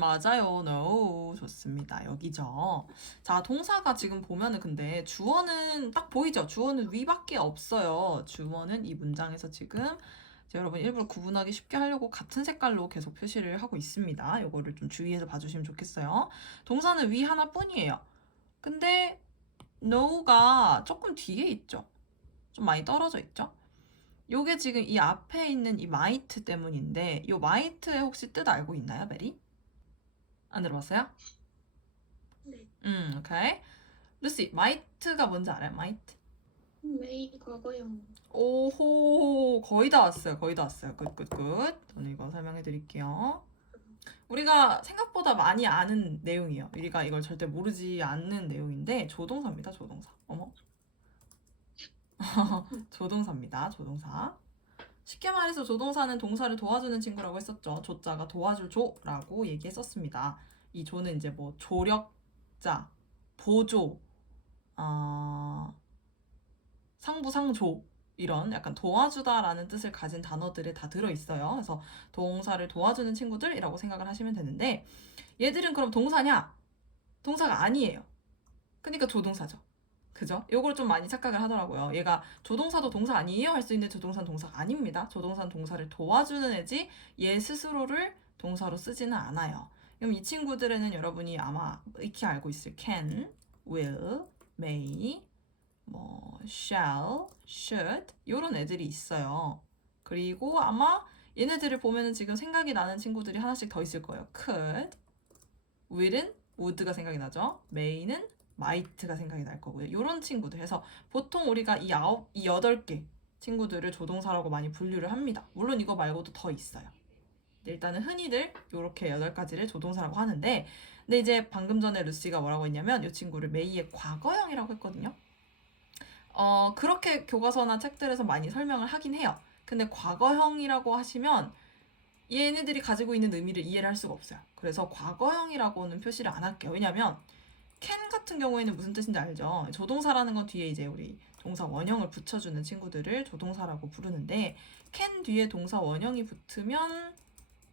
맞아요. No. 좋습니다. 여기죠. 자, 동사가 지금 보면은 근데 주어는 딱 보이죠? 주어는 위밖에 없어요. 주어는 이 문장에서 지금 여러분 일부러 구분하기 쉽게 하려고 같은 색깔로 계속 표시를 하고 있습니다. 요거를 좀 주의해서 봐주시면 좋겠어요. 동사는 위 하나뿐이에요. 근데 no가 조금 뒤에 있죠? 좀 많이 떨어져 있죠? 요게 지금 이 앞에 있는 이 might 때문인데 요 might의 혹시 뜻 알고 있나요, 메리? 안 들어봤어요? 네. 오케이. 루시, might가 뭔지 알아요? might? 메이 과거형. 오호, 거의 다 왔어요. 거의 다 왔어요. 굿, 굿, 굿. 저는 이거 설명해 드릴게요. 우리가 생각보다 많이 아는 내용이에요. 우리가 이걸 절대 모르지 않는 내용인데 조동사입니다. 조동사. 어머. 조동사입니다. 조동사. 쉽게 말해서 조동사는 동사를 도와주는 친구라고 했었죠. 조자가 도와줄 조라고 얘기했었습니다. 이 조는 이제 뭐 조력자, 보조, 상부, 상조 이런 약간 도와주다라는 뜻을 가진 단어들이 다 들어있어요. 그래서 동사를 도와주는 친구들이라고 생각을 하시면 되는데 얘들은 그럼 동사냐? 동사가 아니에요. 그러니까 조동사죠. 그죠? 요걸 좀 많이 착각을 하더라고요. 얘가 조동사도 동사 아니에요? 할 수 있는데 조동사는 동사가 아닙니다. 조동사는 동사를 도와주는 애지 얘 스스로를 동사로 쓰지는 않아요. 그럼 이 친구들에는 여러분이 아마 익히 알고 있을 can, will, may, 뭐 shall, should 이런 애들이 있어요. 그리고 아마 얘네들을 보면은 지금 생각이 나는 친구들이 하나씩 더 있을 거예요. could, will은 would가 생각이 나죠. may는 might가 생각이 날 거고요. 이런 친구들 해서 보통 우리가 이 8개 친구들을 조동사라고 많이 분류를 합니다. 물론 이거 말고도 더 있어요. 일단은 흔히들 이렇게 8가지를 조동사라고 하는데 근데 이제 방금 전에 루시가 뭐라고 했냐면 이 친구를 메이의 과거형이라고 했거든요. 그렇게 교과서나 책들에서 많이 설명을 하긴 해요. 근데 과거형이라고 하시면 얘네들이 가지고 있는 의미를 이해를 할 수가 없어요. 그래서 과거형이라고는 표시를 안 할게요. 왜냐면 can 같은 경우에는 무슨 뜻인지 알죠? 조동사라는 건 뒤에 이제 우리 동사 원형을 붙여주는 친구들을 조동사라고 부르는데 can 뒤에 동사 원형이 붙으면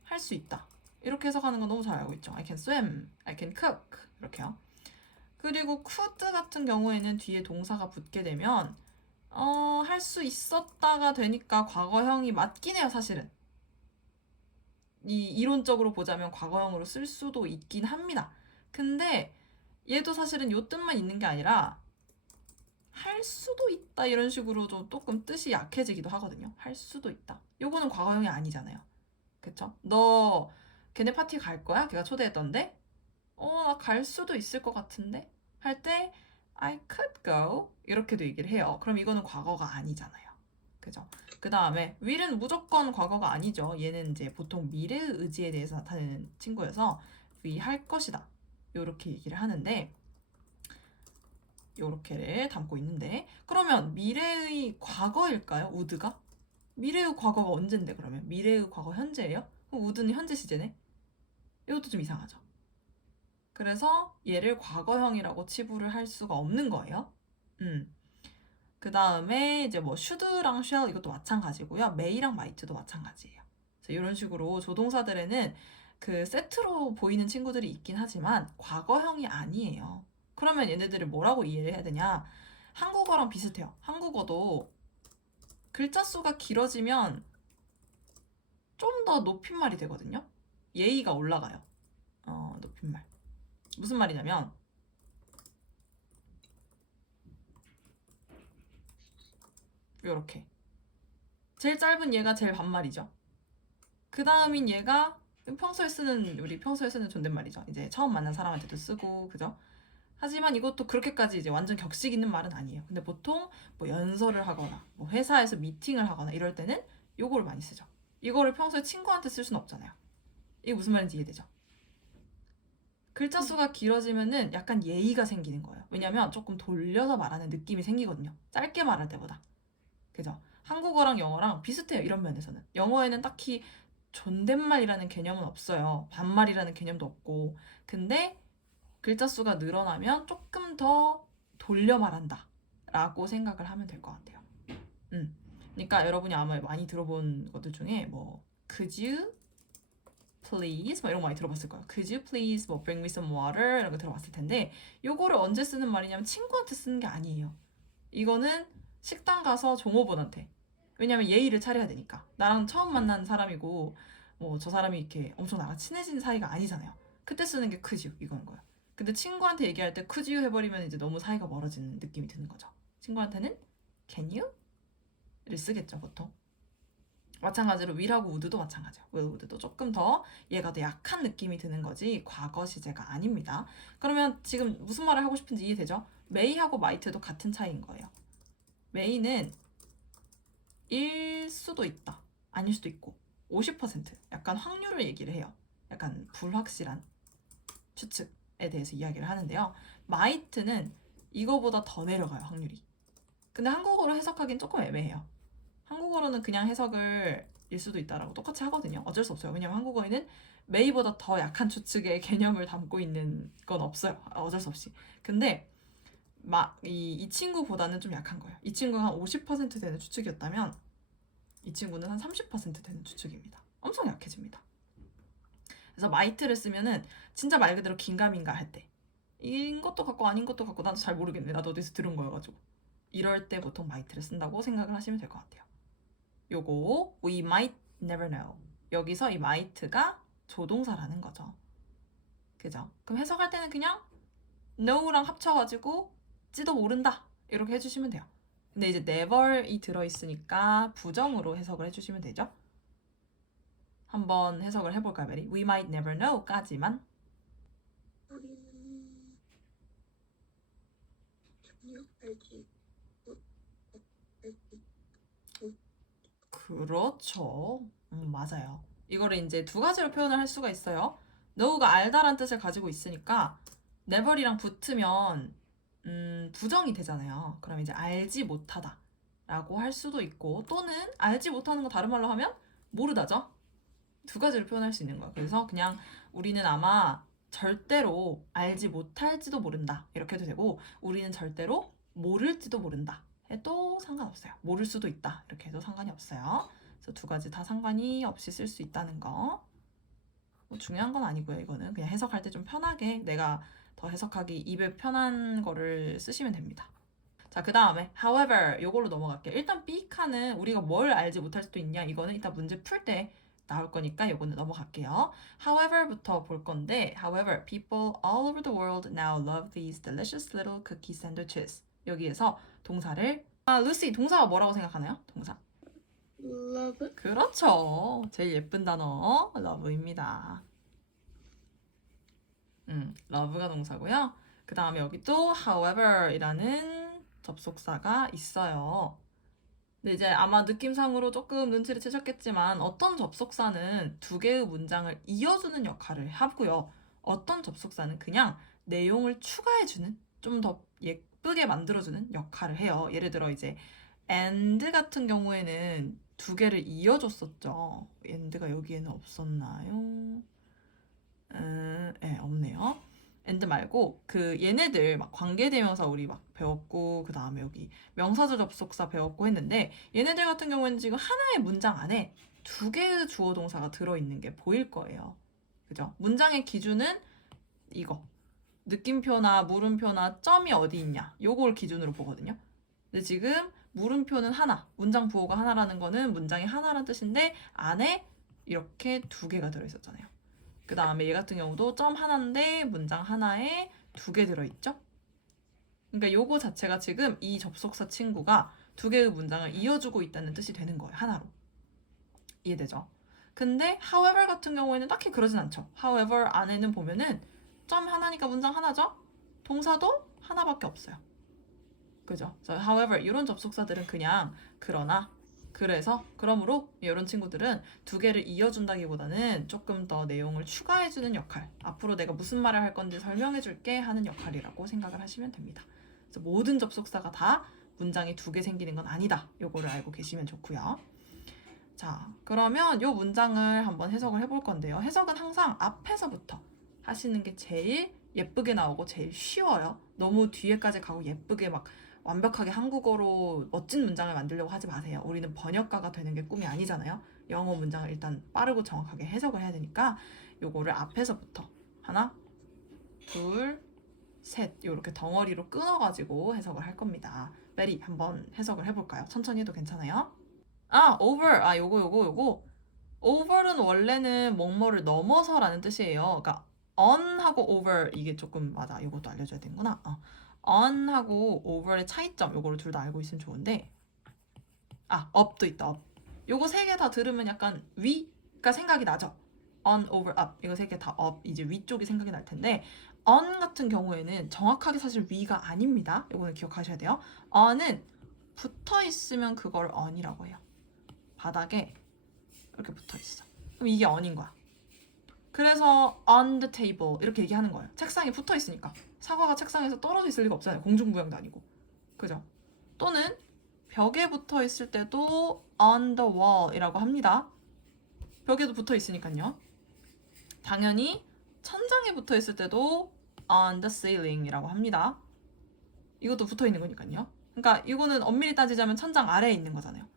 할 수 있다. 이렇게 해석하는 건 너무 잘 알고 있죠. I can swim, I can cook 이렇게요. 그리고 could 같은 경우에는 뒤에 동사가 붙게 되면 할 수 있었다가 되니까 과거형이 맞긴 해요, 사실은. 이론적으로 보자면 과거형으로 쓸 수도 있긴 합니다. 근데 얘도 사실은 요 뜻만 있는 게 아니라 할 수도 있다 이런 식으로 좀 조금 뜻이 약해지기도 하거든요. 할 수도 있다. 요거는 과거형이 아니잖아요. 그쵸? 너 걔네 파티 갈 거야? 걔가 초대했던데? 나 갈 수도 있을 것 같은데? 할 때 I could go 이렇게도 얘기를 해요. 그럼 이거는 과거가 아니잖아요. 그죠? 그 다음에 will은 무조건 과거가 아니죠. 얘는 이제 보통 미래 의지에 대해서 나타내는 친구여서 we 할 것이다. 요렇게 얘기를 하는데 요렇게를 담고 있는데 그러면 미래의 과거일까요? would가? 미래의 과거가 언젠데 그러면? 미래의 과거 현재예요? 그럼 would는 현재 시제네? 이것도 좀 이상하죠. 그래서 얘를 과거형이라고 치부를 할 수가 없는 거예요. 그 다음에 이제 뭐 should랑 shall 이것도 마찬가지고요. may랑 might도 마찬가지예요. 이런 식으로 조동사들에는 그 세트로 보이는 친구들이 있긴 하지만 과거형이 아니에요. 그러면 얘네들을 뭐라고 이해를 해야 되냐? 한국어랑 비슷해요. 한국어도 글자 수가 길어지면 좀 더 높임말이 되거든요. 예의가 올라가요. 높임말. 무슨 말이냐면 요렇게 제일 짧은 얘가 제일 반말이죠. 그 다음인 얘가 우리 평소에 쓰는 존댓말이죠. 이제 처음 만난 사람한테도 쓰고, 그죠? 하지만 이것도 그렇게까지 이제 완전 격식 있는 말은 아니에요. 근데 보통 뭐 연설을 하거나, 뭐 회사에서 미팅을 하거나 이럴 때는 요거를 많이 쓰죠. 이거를 평소에 친구한테 쓸 수는 없잖아요. 이게 무슨 말인지 이해되죠? 글자 수가 길어지면은 약간 예의가 생기는 거예요. 왜냐면 조금 돌려서 말하는 느낌이 생기거든요. 짧게 말할 때보다. 그죠? 한국어랑 영어랑 비슷해요. 이런 면에서는. 영어에는 딱히 존댓말이라는 개념은 없어요. 반말이라는 개념도 없고. 근데 글자 수가 늘어나면 조금 더 돌려 말한다. 라고 생각을 하면 될 것 같아요. 그러니까 여러분이 아마 많이 들어본 것들 중에 뭐 could you please 뭐 이런 거 많이 들어봤을 거예요. Could you please 뭐 bring me some water 이런 거 들어봤을 텐데 요거를 언제 쓰는 말이냐면 친구한테 쓰는 게 아니에요. 이거는 식당 가서 종업원한테. 왜냐면 예의를 차려야 되니까. 나랑 처음 만난 사람이고 뭐 저 사람이 이렇게 엄청 나랑 친해진 사이가 아니잖아요. 그때 쓰는 게 could you 이거는 거예요. 근데 친구한테 얘기할 때 could you 해버리면 이제 너무 사이가 멀어지는 느낌이 드는 거죠. 친구한테는 can you를 쓰겠죠 보통. 마찬가지로 will하고 would도 마찬가지예요. will, would도 조금 더 얘가 더 약한 느낌이 드는 거지 과거 시제가 아닙니다. 그러면 지금 무슨 말을 하고 싶은지 이해되죠? may하고 might도 같은 차이인 거예요. may는 일 수도 있다. 아닐 수도 있고 50% 약간 확률을 얘기를 해요. 약간 불확실한 추측에 대해서 이야기를 하는데요. might는 이거보다 더 내려가요, 확률이. 근데 한국어로 해석하기는 조금 애매해요. 한국어로는 그냥 해석을 일 수도 있다라고 똑같이 하거든요. 어쩔 수 없어요. 왜냐면 한국어에는 may보다 더 약한 추측의 개념을 담고 있는 건 없어요. 어쩔 수 없이. 근데 이 친구보다는 좀 약한 거예요. 이 친구가 한 50% 되는 추측이었다면 이 친구는 한 30% 되는 추측입니다. 엄청 약해집니다. 그래서 might를 쓰면은 진짜 말 그대로 긴가민가 할 때, 인 것도 같고 아닌 것도 같고 나도 잘 모르겠네. 나도 어디서 들은 거여가지고 이럴 때 보통 might를 쓴다고 생각을 하시면 될 것 같아요. 요거 we might never know. 여기서 이 might가 조동사라는 거죠. 그죠? 그럼 해석할 때는 그냥 know랑 합쳐가지고 지도 모른다 이렇게 해주시면 돼요. 근데 이제 never이 들어있으니까 부정으로 해석을 해주시면 되죠. 한번 해석을 해볼까요, 메리? We might never know까지만. 우리는 전혀 알지 그렇죠. 맞아요. 이거를 이제 두 가지로 표현을 할 수가 있어요. know가 알다란 뜻을 가지고 있으니까 never이랑 붙으면 부정이 되잖아요. 그럼 이제 알지 못하다 라고 할 수도 있고 또는 알지 못하는 거 다른 말로 하면 모르다죠. 두 가지로 표현할 수 있는 거예요. 그래서 그냥 우리는 아마 절대로 알지 못할지도 모른다 이렇게 해도 되고 우리는 절대로 모를지도 모른다 해도 상관없어요. 모를 수도 있다 이렇게 해도 상관이 없어요. 그래서 두 가지 다 상관이 없이 쓸 수 있다는 거. 뭐 중요한 건 아니고요. 이거는 그냥 해석할 때 좀 편하게 내가 더 해석하기 입에 편한 거를 쓰시면 됩니다. 자, 그 다음에 however 요걸로 넘어갈게요. 일단 B칸은 우리가 뭘 알지 못할 수도 있냐 이거는 이따 문제 풀 때 나올 거니까 요거는 넘어갈게요. however부터 볼 건데 however people all over the world now love these delicious little cookie sandwiches. 여기에서 동사를 루시 동사가 뭐라고 생각하나요? 동사. love 그렇죠. 제일 예쁜 단어 love입니다. love가 동사고요. 그 다음에 여기 또 however이라는 접속사가 있어요. 근데 이제 아마 느낌상으로 조금 눈치를 채셨겠지만 어떤 접속사는 두 개의 문장을 이어주는 역할을 하고요. 어떤 접속사는 그냥 내용을 추가해주는 좀 더 예쁘게 만들어주는 역할을 해요. 예를 들어 이제 and 같은 경우에는 두 개를 이어줬었죠. and가 여기에는 없었나요? 네, 없네요. and 말고 그 얘네들 막 관계대명사 우리 막 배웠고 그 다음에 여기 명사절 접속사 배웠고 했는데 얘네들 같은 경우에는 지금 하나의 문장 안에 두 개의 주어 동사가 들어있는 게 보일 거예요. 그죠? 문장의 기준은 이거 느낌표나 물음표나 점이 어디 있냐 요걸 기준으로 보거든요. 근데 지금 물음표는 하나, 문장 부호가 하나라는 거는 문장이 하나라는 뜻인데 안에 이렇게 두 개가 들어있었잖아요. 그 다음에 얘 같은 경우도 점 하나인데 문장 하나에 두 개 들어있죠? 그러니까 요거 자체가 지금 이 접속사 친구가 두 개의 문장을 이어주고 있다는 뜻이 되는 거예요. 하나로. 이해되죠? 근데 however 같은 경우에는 딱히 그러진 않죠. however 안에는 보면은 점 하나니까 문장 하나죠? 동사도 하나밖에 없어요. 그죠? however 이런 접속사들은 그냥 그러나 그래서 그러므로 이런 친구들은 두 개를 이어준다기보다는 조금 더 내용을 추가해주는 역할 앞으로 내가 무슨 말을 할 건지 설명해줄게 하는 역할이라고 생각을 하시면 됩니다. 그래서 모든 접속사가 다 문장이 두 개 생기는 건 아니다. 요거를 알고 계시면 좋고요. 자, 그러면 요 문장을 한번 해석을 해볼 건데요. 해석은 항상 앞에서부터 하시는 게 제일 예쁘게 나오고 제일 쉬워요. 너무 뒤에까지 가고 예쁘게 막 완벽하게 한국어로 멋진 문장을 만들려고 하지 마세요. 우리는 번역가가 되는 게 꿈이 아니잖아요. 영어 문장을 일단 빠르고 정확하게 해석을 해야 되니까 요거를 앞에서부터 하나, 둘, 셋 이렇게 덩어리로 끊어가지고 해석을 할 겁니다. 베리 한번 해석을 해볼까요? 천천히 해도 괜찮아요? over. 요거. over는 원래는 뭐뭐를 넘어서라는 뜻이에요. 그러니까 on하고 over 이게 조금 맞아. 이것도 알려줘야 되는구나. on하고 over의 차이점 요거를 둘 다 알고 있으면 좋은데 up도 있다. up. 요거 세 개 다 들으면 약간 위가 생각이 나죠. on, over, up 이거 세 개 다 up 이제 위쪽이 생각이 날 텐데 on 같은 경우에는 정확하게 사실 위가 아닙니다. 요거는 기억하셔야 돼요. on은 붙어 있으면 그걸 on이라고 해요. 바닥에 이렇게 붙어 있어. 그럼 이게 on인 거야. 그래서 on the table 이렇게 얘기하는 거예요. 책상에 붙어 있으니까. 사과가 책상에서 떨어져 있을 리가 없잖아요. 공중부양도 아니고. 그죠? 또는 벽에 붙어 있을 때도 on the wall 이라고 합니다. 벽에도 붙어 있으니까요. 당연히 천장에 붙어 있을 때도 on the ceiling 이라고 합니다. 이것도 붙어 있는 거니까요. 그러니까 이거는 엄밀히 따지자면 천장 아래에 있는 거잖아요.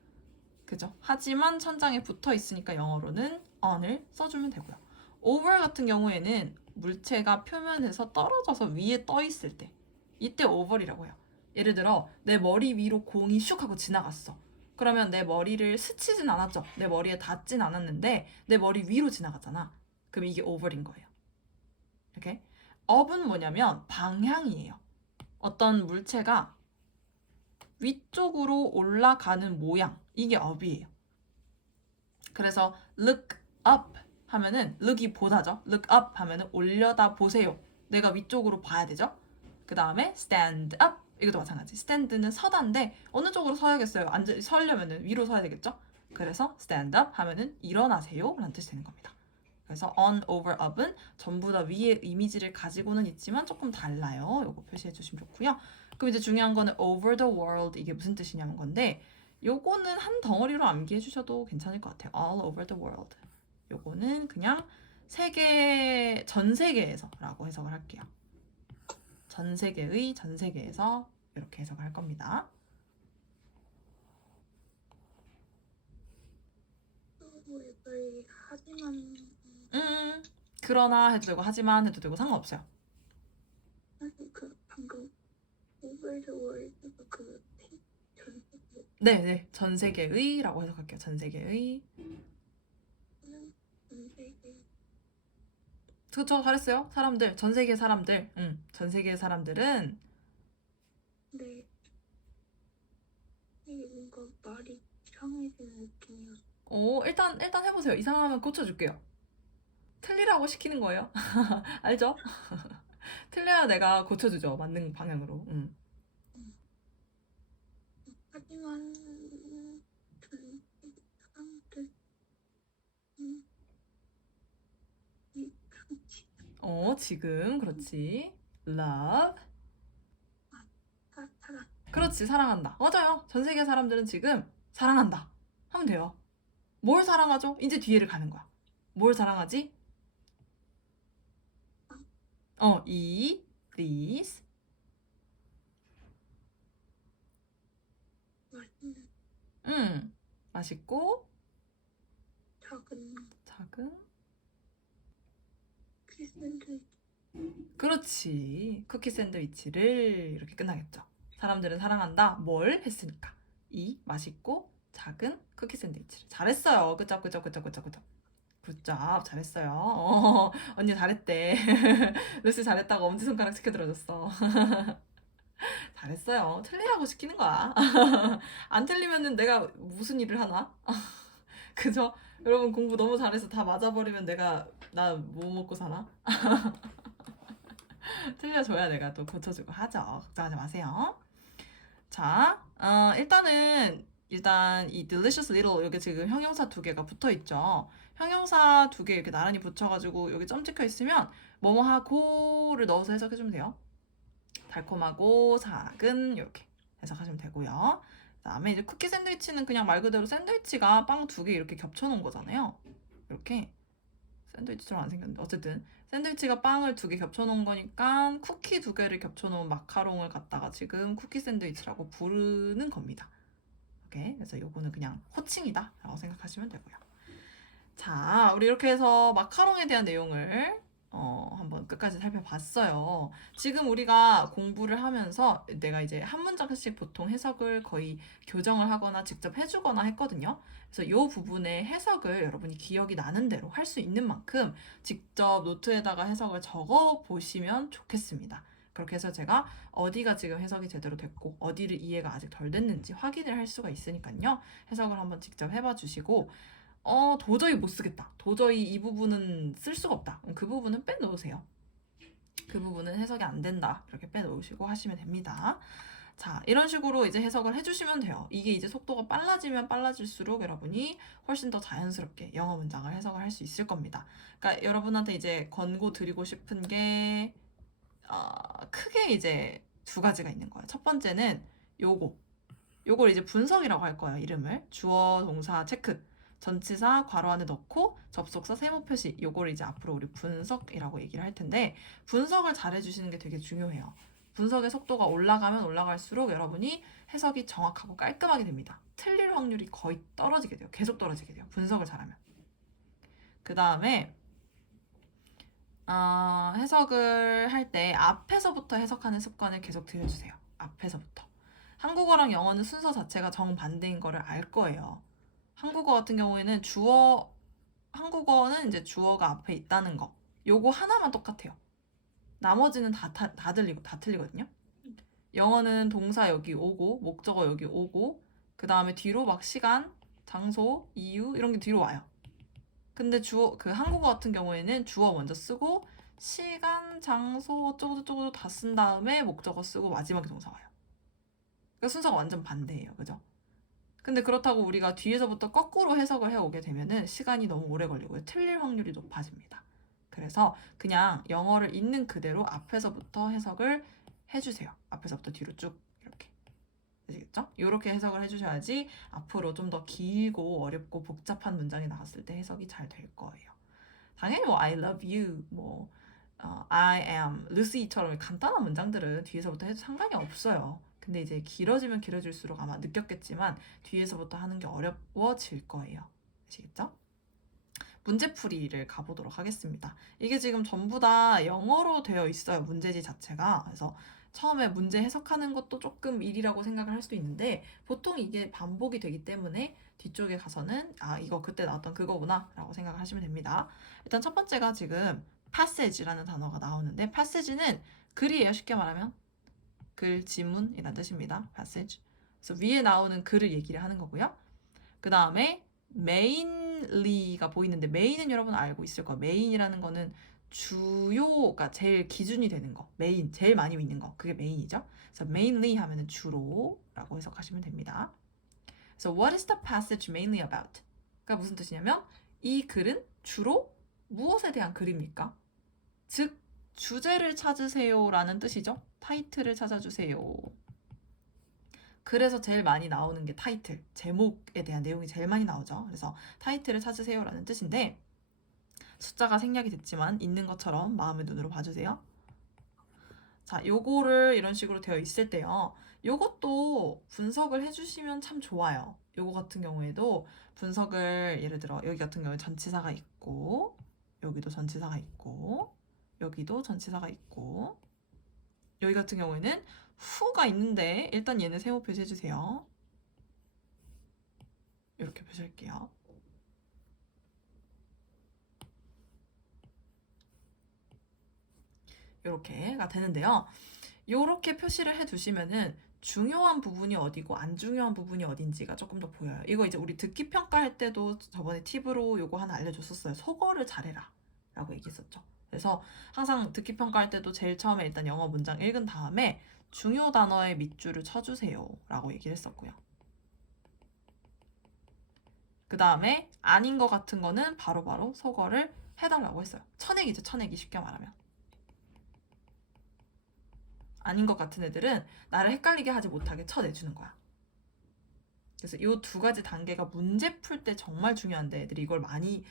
그죠? 하지만 천장에 붙어 있으니까 영어로는 on을 써주면 되고요. over 같은 경우에는 물체가 표면에서 떨어져서 위에 떠 있을 때 이때 over이라고 해요. 예를 들어 내 머리 위로 공이 슉 하고 지나갔어. 그러면 내 머리를 스치진 않았죠. 내 머리에 닿진 않았는데 내 머리 위로 지나갔잖아. 그럼 이게 over인 거예요. 이렇게 up은 뭐냐면 방향이에요. 어떤 물체가 위쪽으로 올라가는 모양 이게 up이에요. 그래서 look up 하면은 look이 보다죠. look up 하면은 올려다 보세요. 내가 위쪽으로 봐야 되죠. 그 다음에 stand up 이것도 마찬가지. stand는 서다인데 어느 쪽으로 서야겠어요? 서려면은 위로 서야 되겠죠. 그래서 stand up 하면은 일어나세요 라는 뜻이 되는 겁니다. 그래서 on, over, up은 전부 다 위의 이미지를 가지고는 있지만 조금 달라요. 요거 표시해 주시면 좋고요. 그럼 이제 중요한 거는 over the world 이게 무슨 뜻이냐는 건데 요거는 한 덩어리로 암기해 주셔도 괜찮을 것 같아요. all over the world. 요거는 그냥 세계, 전 세계에서 라고 해석을 할게요. 전 세계의, 전 세계에서 이렇게 해석을 할 겁니다. 왜 하지만 그러나 해도 되고 하지만 해도 되고 상관없어요. 사실 그 방금 over the world가 그 전세계 네, 전 세계의 라고 해석할게요. 전 세계의. 전세계 그쵸, 잘했어요. 사람들, 전 세계 사람들. 전 세계 사람들은 네 이게 뭔가 말이 이상해지는 느낌이었어. 일단 해보세요. 이상하면 고쳐줄게요. 틀리라고 시키는 거예요. 알죠? 틀려야 내가 고쳐주죠. 맞는 방향으로. 하지만 전 사람들 이 그렇지 지금 그렇지. love. 사랑 그렇지, 사랑한다. 맞아요. 전 세계 사람들은 지금 사랑한다. 하면 돼요. 뭘 사랑하죠? 이제 뒤에를 가는 거야. 뭘 사랑하지? these. 맛있는 맛있고 작은 작은. 쿠키 샌드위치 그렇지. 쿠키 샌드위치를 이렇게 끝나겠죠. 사람들은 사랑한다. 뭘 했으니까. 맛있고 작은 쿠키 샌드위치를. 잘했어요. 굿잡. 굿잡. 잘했어요. 언니 잘했대. 루시 잘했다고 엄지손가락 시켜들어줬어. 잘했어요. 틀리라고 시키는 거야. 안 틀리면은 내가 무슨 일을 하나? 그죠? 여러분 공부 너무 잘해서 다 맞아버리면 나 뭐 먹고 사나? 틀려줘야 내가 또 고쳐주고 하죠. 걱정하지 마세요. 자, 일단 이 delicious little 여기 지금 형용사 두 개가 붙어 있죠. 형용사 두 개 이렇게 나란히 붙여가지고 여기 점 찍혀 있으면 뭐뭐하고를 넣어서 해석해주면 돼요. 달콤하고 작은 이렇게 해석하시면 되고요. 그다음에 이제 쿠키 샌드위치는 그냥 말 그대로 샌드위치가 빵 두 개 이렇게 겹쳐놓은 거잖아요. 이렇게 샌드위치처럼 안 생겼는데 어쨌든 샌드위치가 빵을 두 개 겹쳐놓은 거니까 쿠키 두 개를 겹쳐놓은 마카롱을 갖다가 지금 쿠키 샌드위치라고 부르는 겁니다. 오케이, 그래서 요거는 그냥 호칭이다 라고 생각하시면 되고요. 자, 우리 이렇게 해서 마카롱에 대한 내용을 한번 끝까지 살펴봤어요. 지금 우리가 공부를 하면서 내가 이제 한 문장씩 보통 해석을 거의 교정을 하거나 직접 해주거나 했거든요. 그래서 이 부분의 해석을 여러분이 기억이 나는 대로 할 수 있는 만큼 직접 노트에다가 해석을 적어 보시면 좋겠습니다. 그렇게 해서 제가 어디가 지금 해석이 제대로 됐고 어디를 이해가 아직 덜 됐는지 확인을 할 수가 있으니까요. 해석을 한번 직접 해봐 주시고 도저히 못 쓰겠다. 도저히 이 부분은 쓸 수가 없다. 그 부분은 빼놓으세요. 그 부분은 해석이 안 된다. 이렇게 빼놓으시고 하시면 됩니다. 자, 이런 식으로 이제 해석을 해주시면 돼요. 이게 이제 속도가 빨라지면 빨라질수록 여러분이 훨씬 더 자연스럽게 영어 문장을 해석을 할 수 있을 겁니다. 그러니까 여러분한테 이제 권고 드리고 싶은 게 크게 이제 두 가지가 있는 거예요. 첫 번째는 요걸 이제 분석이라고 할 거예요. 이름을 주어, 동사, 체크. 전치사 괄호 안에 넣고 접속사 세모 표시 요거를 이제 앞으로 우리 분석이라고 얘기를 할 텐데 분석을 잘 해주시는 게 되게 중요해요. 분석의 속도가 올라가면 올라갈수록 여러분이 해석이 정확하고 깔끔하게 됩니다. 틀릴 확률이 거의 떨어지게 돼요. 계속 떨어지게 돼요. 분석을 잘하면. 그 다음에 해석을 할 때 앞에서부터 해석하는 습관을 계속 들여주세요. 앞에서부터. 한국어랑 영어는 순서 자체가 정반대인 거를 알 거예요. 한국어 같은 경우에는 한국어는 이제 주어가 앞에 있다는 거. 요거 하나만 똑같아요. 나머지는 다 틀리거든요. 영어는 동사 여기 오고, 목적어 여기 오고, 그 다음에 뒤로 막 시간, 장소, 이유, 이런 게 뒤로 와요. 근데 한국어 같은 경우에는 주어 먼저 쓰고, 시간, 장소, 어쩌고저쩌고 다 쓴 다음에 목적어 쓰고 마지막에 동사 와요. 그러니까 순서가 완전 반대예요. 그죠? 근데 그렇다고 우리가 뒤에서부터 거꾸로 해석을 해오게 되면은 시간이 너무 오래 걸리고요. 틀릴 확률이 높아집니다. 그래서 그냥 영어를 있는 그대로 앞에서부터 해석을 해주세요. 앞에서부터 뒤로 쭉 이렇게. 아시겠죠? 이렇게 해석을 해주셔야지 앞으로 좀 더 길고 어렵고 복잡한 문장이 나왔을 때 해석이 잘 될 거예요. 당연히 뭐 I love you, I am Lucy처럼 간단한 문장들은 뒤에서부터 해도 상관이 없어요. 근데 이제 길어지면 길어질수록 아마 느꼈겠지만 뒤에서부터 하는 게 어려워질 거예요. 아시겠죠? 문제풀이를 가보도록 하겠습니다. 이게 지금 전부 다 영어로 되어 있어요. 문제지 자체가. 그래서 처음에 문제 해석하는 것도 조금 일이라고 생각을 할 수도 있는데 보통 이게 반복이 되기 때문에 뒤쪽에 가서는 이거 그때 나왔던 그거구나 라고 생각을 하시면 됩니다. 일단 첫 번째가 지금 passage라는 단어가 나오는데 passage는 글이에요. 쉽게 말하면 글, 지문이란 뜻입니다. passage. 그래서 위에 나오는 글을 얘기를 하는 거고요. 그 다음에 mainly가 보이는데 main은 여러분 알고 있을 거예요. main이라는 거는 주요가 제일 기준이 되는 거. main, 제일 많이 있는 거. 그게 main이죠. 그래서 mainly 하면은 주로라고 해석하시면 됩니다. 그래서 what is the passage mainly about? 그러니까 무슨 뜻이냐면 이 글은 주로 무엇에 대한 글입니까? 즉 주제를 찾으세요라는 뜻이죠. 타이틀을 찾아주세요. 그래서 제일 많이 나오는 게 타이틀, 제목에 대한 내용이 제일 많이 나오죠. 그래서 타이틀을 찾으세요라는 뜻인데 숫자가 생략이 됐지만 있는 것처럼 마음의 눈으로 봐주세요. 자, 요거를 이런 식으로 되어 있을 때요. 요것도 분석을 해주시면 참 좋아요. 요거 같은 경우에도 분석을 예를 들어 여기 같은 경우에 전치사가 있고 여기도 전치사가 있고 여기도 전치사가 있고 여기 같은 경우에는 후가 있는데 일단 얘는 세모 표시해주세요. 이렇게 표시할게요. 이렇게가 되는데요. 이렇게 표시를 해두시면은 중요한 부분이 어디고 안 중요한 부분이 어딘지가 조금 더 보여요. 이거 이제 우리 듣기 평가할 때도 저번에 팁으로 요거 하나 알려줬었어요. 속어를 잘해라 라고 얘기했었죠. 그래서 항상 듣기 평가할 때도 제일 처음에 일단 영어 문장 읽은 다음에 중요 단어의 밑줄을 쳐주세요 라고 얘기를 했었고요. 그 다음에 아닌 것 같은 거는 바로바로 속어를 해달라고 했어요. 쳐내기죠. 쳐내기 쉽게 말하면. 아닌 것 같은 애들은 나를 헷갈리게 하지 못하게 쳐내주는 거야. 그래서 이 두 가지 단계가 문제 풀 때 정말 중요한데 애들이 이걸 많이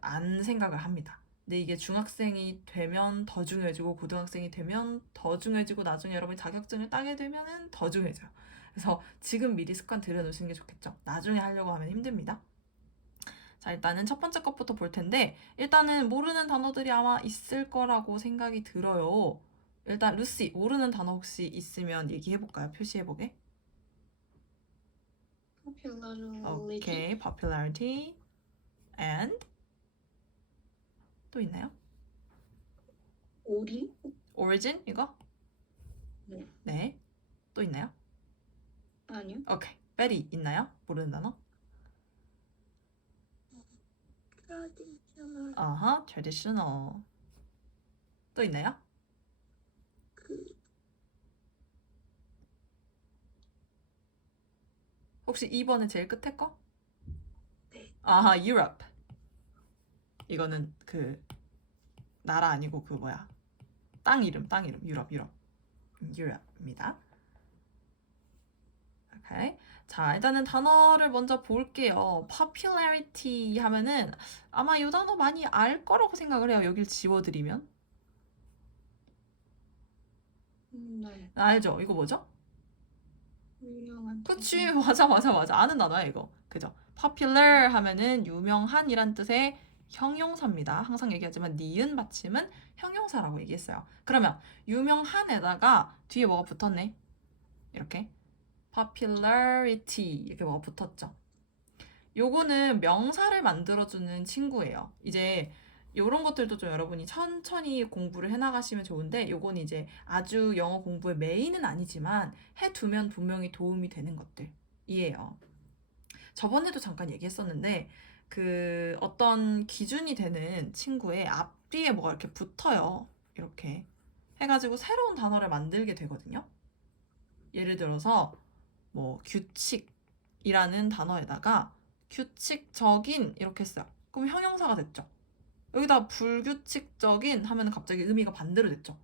안 생각을 합니다. 근데 이게 중학생이 되면 더 중요해지고 고등학생이 되면 더 중요해지고 나중에 여러분이 자격증을 따게 되면은 더 중요해져요. 그래서 지금 미리 습관 들여놓으시는 게 좋겠죠. 나중에 하려고 하면 힘듭니다. 자, 일단은 첫 번째 것부터 볼 텐데, 일단은 모르는 단어들이 아마 있을 거라고 생각이 들어요. 일단 루시, 모르는 단어 혹시 있으면 얘기해볼까요? 표시해보게. popularity. 오케이, popularity. and 또 있나요? 오리? origin 이거? 네. 네. 또 있나요? 아니요. 오케이. very 있나요? 모르는 단어? traditional. 아하, traditional. 또 있나요? 그 혹시 2번에 제일 끝에 거? 네. 아하, Europe. 이거는 그 나라 아니고 그 뭐야? 땅 이름. 유럽. Europe입니다. 오케이. 자, 일단은 단어를 먼저 볼게요. popularity 하면은 아마 이 단어 많이 알 거라고 생각을 해요. 여길 지워드리면. 네. 알죠? 이거 뭐죠? 유명한. 그치, 맞아. 아는 단어야, 이거. 그죠? popular 하면은 유명한이란 뜻의 형용사입니다. 항상 얘기하지만 니은 받침은 형용사라고 얘기했어요. 그러면 유명한에다가 뒤에 뭐가 붙었네? 이렇게 popularity 이렇게 뭐가 붙었죠. 요거는 명사를 만들어주는 친구예요. 이제 요런 것들도 좀 여러분이 천천히 공부를 해나가시면 좋은데 요건 이제 아주 영어 공부의 메인은 아니지만 해두면 분명히 도움이 되는 것들이에요. 저번에도 잠깐 얘기했었는데 그 어떤 기준이 되는 친구의 앞뒤에 뭐가 이렇게 붙어요. 이렇게 해가지고 새로운 단어를 만들게 되거든요. 예를 들어서 뭐 규칙이라는 단어에다가 규칙적인 이렇게 써요. 그럼 형용사가 됐죠. 여기다 불규칙적인 하면 갑자기 의미가 반대로 됐죠.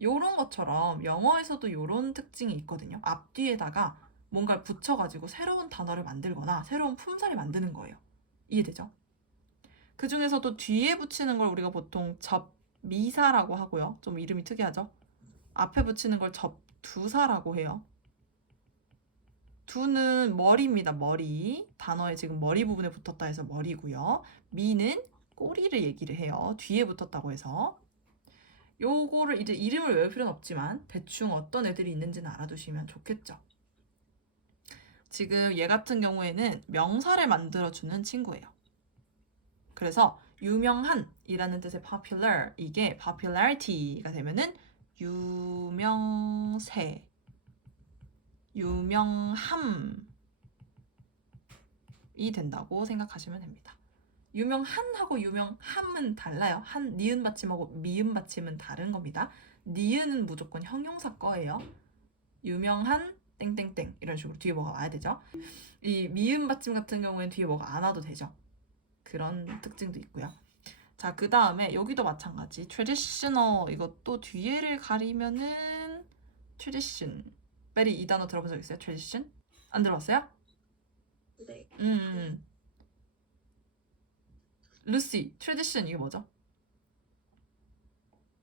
요런 것처럼 영어에서도 요런 특징이 있거든요. 앞뒤에다가 뭔가를 붙여가지고 새로운 단어를 만들거나 새로운 품사를 만드는 거예요. 이해되죠? 그 중에서도 뒤에 붙이는 걸 우리가 보통 접미사라고 하고요. 좀 이름이 특이하죠? 앞에 붙이는 걸 접두사라고 해요. 두는 머리입니다. 머리. 단어에 지금 머리 부분에 붙었다 해서 머리고요. 미는 꼬리를 얘기를 해요. 뒤에 붙었다고 해서. 요거를 이제 이름을 외울 필요는 없지만 대충 어떤 애들이 있는지는 알아두시면 좋겠죠. 지금 얘 같은 경우에는 명사를 만들어주는 친구예요. 그래서 유명한이라는 뜻의 popular 이게 popularity가 되면은 유명세, 유명함이 된다고 생각하시면 됩니다. 유명한하고 유명함은 달라요. 한 니은 받침하고 미음 받침은 다른 겁니다. 니은은 무조건 형용사 거예요. 유명한 땡땡땡 이런 식으로 뒤에 뭐가 와야 되죠. 이 미음 받침 같은 경우에는 뒤에 뭐가 안 와도 되죠. 그런 특징도 있고요. 자, 그 다음에 여기도 마찬가지. traditional 이것도 뒤에를 가리면은 tradition. 베리 이 단어 들어본 적 있어요? tradition? 안 들어봤어요? 네. 루시, tradition 이게 뭐죠?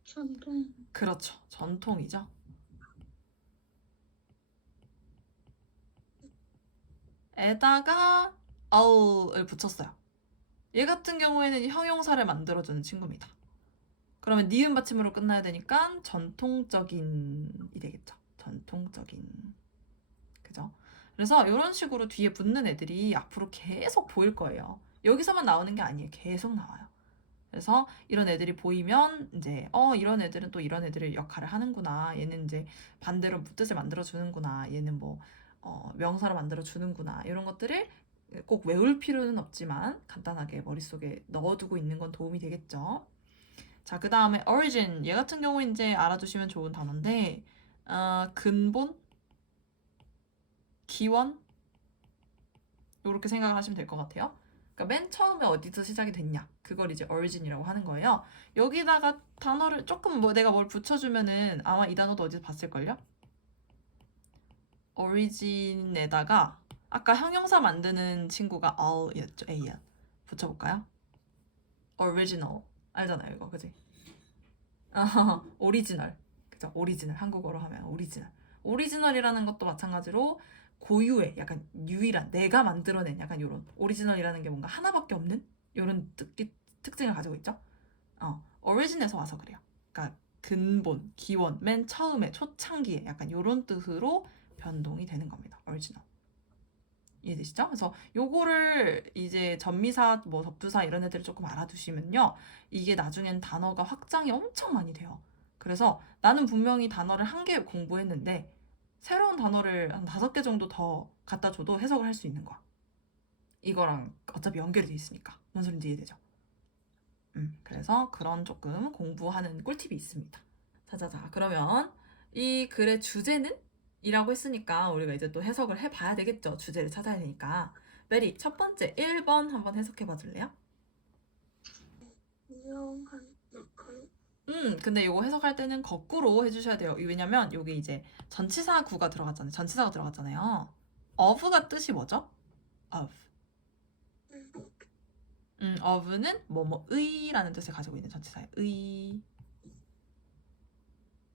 전통. 그렇죠. 전통이죠. 에다가 all을 붙였어요. 얘 같은 경우에는 형용사를 만들어주는 친구입니다. 그러면 니은 받침으로 끝나야 되니까 전통적인이 되겠죠. 전통적인. 그죠? 그래서 이런 식으로 뒤에 붙는 애들이 앞으로 계속 보일 거예요. 여기서만 나오는 게 아니에요. 계속 나와요. 그래서 이런 애들이 보이면 이제 이런 애들은 또 이런 애들의 역할을 하는구나. 얘는 이제 반대로 뜻을 만들어 주는구나. 얘는 뭐 명사로 만들어 주는구나. 이런 것들을 꼭 외울 필요는 없지만 간단하게 머릿속에 넣어두고 있는 건 도움이 되겠죠. 자, 그 다음에 origin. 얘 같은 경우 이제 알아두시면 좋은 단어인데 근본, 기원 이렇게 생각을 하시면 될 것 같아요. 그러니까 맨 처음에 어디서 시작이 됐냐 그걸 이제 origin이라고 하는 거예요. 여기다가 단어를 조금 내가 뭘 붙여주면은 아마 이 단어도 어디서 봤을걸요? origin에다가 아까 형용사 만드는 친구가 all이었죠. al 붙여볼까요? original 알잖아요 이거 그지? 오리지널 그죠? 오리지널 한국어로 하면 오리지널이라는 것도 마찬가지로 고유의 약간 유일한 내가 만들어낸 약간 요런 오리지널이라는 게 뭔가 하나밖에 없는 요런 특징을 가지고 있죠. 오리진에서 와서 그래요. 그러니까 근본, 기원, 맨 처음에 초창기에 약간 요런 뜻으로 변동이 되는 겁니다. 오리지널. 이해되시죠? 그래서 요거를 이제 전미사, 뭐 접두사 이런 애들을 조금 알아두시면요. 이게 나중엔 단어가 확장이 엄청 많이 돼요. 그래서 나는 분명히 단어를 한 개 공부했는데 새로운 단어를 한 5개 정도 더 갖다 줘도 해석을 할 수 있는 거야. 이거랑 어차피 연결이 돼 있으니까. 뭔 소린지 이해되죠? 그래서 그런 조금 공부하는 꿀팁이 있습니다. 자자자, 그러면 이 글의 주제는? 이라고 했으니까 우리가 이제 또 해석을 해봐야 되겠죠. 주제를 찾아야 되니까. 메리, 첫 번째 1번 한번 해석해봐 줄래요? 유명한 마카롱. 근데 이거 해석할 때는 거꾸로 해주셔야 돼요. 왜냐면 여기 이제 전치사구가 들어갔잖아요. 전치사가 들어갔잖아요. of가 뜻이 뭐죠? of. of는 뭐뭐의라는 뜻을 가지고 있는 전치사예요. 의.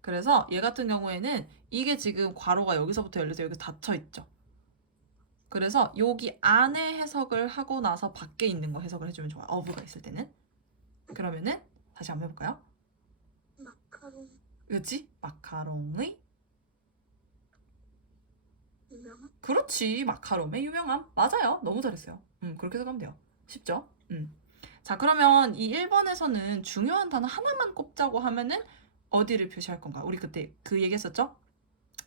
그래서 얘 같은 경우에는 이게 지금 괄호가 여기서부터 열려서 여기 닫혀 있죠. 그래서 여기 안에 해석을 하고 나서 밖에 있는 거 해석을 해주면 좋아요. of가 있을 때는. 그러면은 다시 한번 해볼까요? 마카롱. 그렇지? 마카롱의 유명한. 그렇지. 마카롱의 유명함. 맞아요. 너무 잘했어요. 그렇게 해석하면 돼요. 쉽죠? 자, 그러면 이 1번에서는 중요한 단어 하나만 꼽자고 하면은 어디를 표시할 건가? 우리 그때 그 얘기했었죠?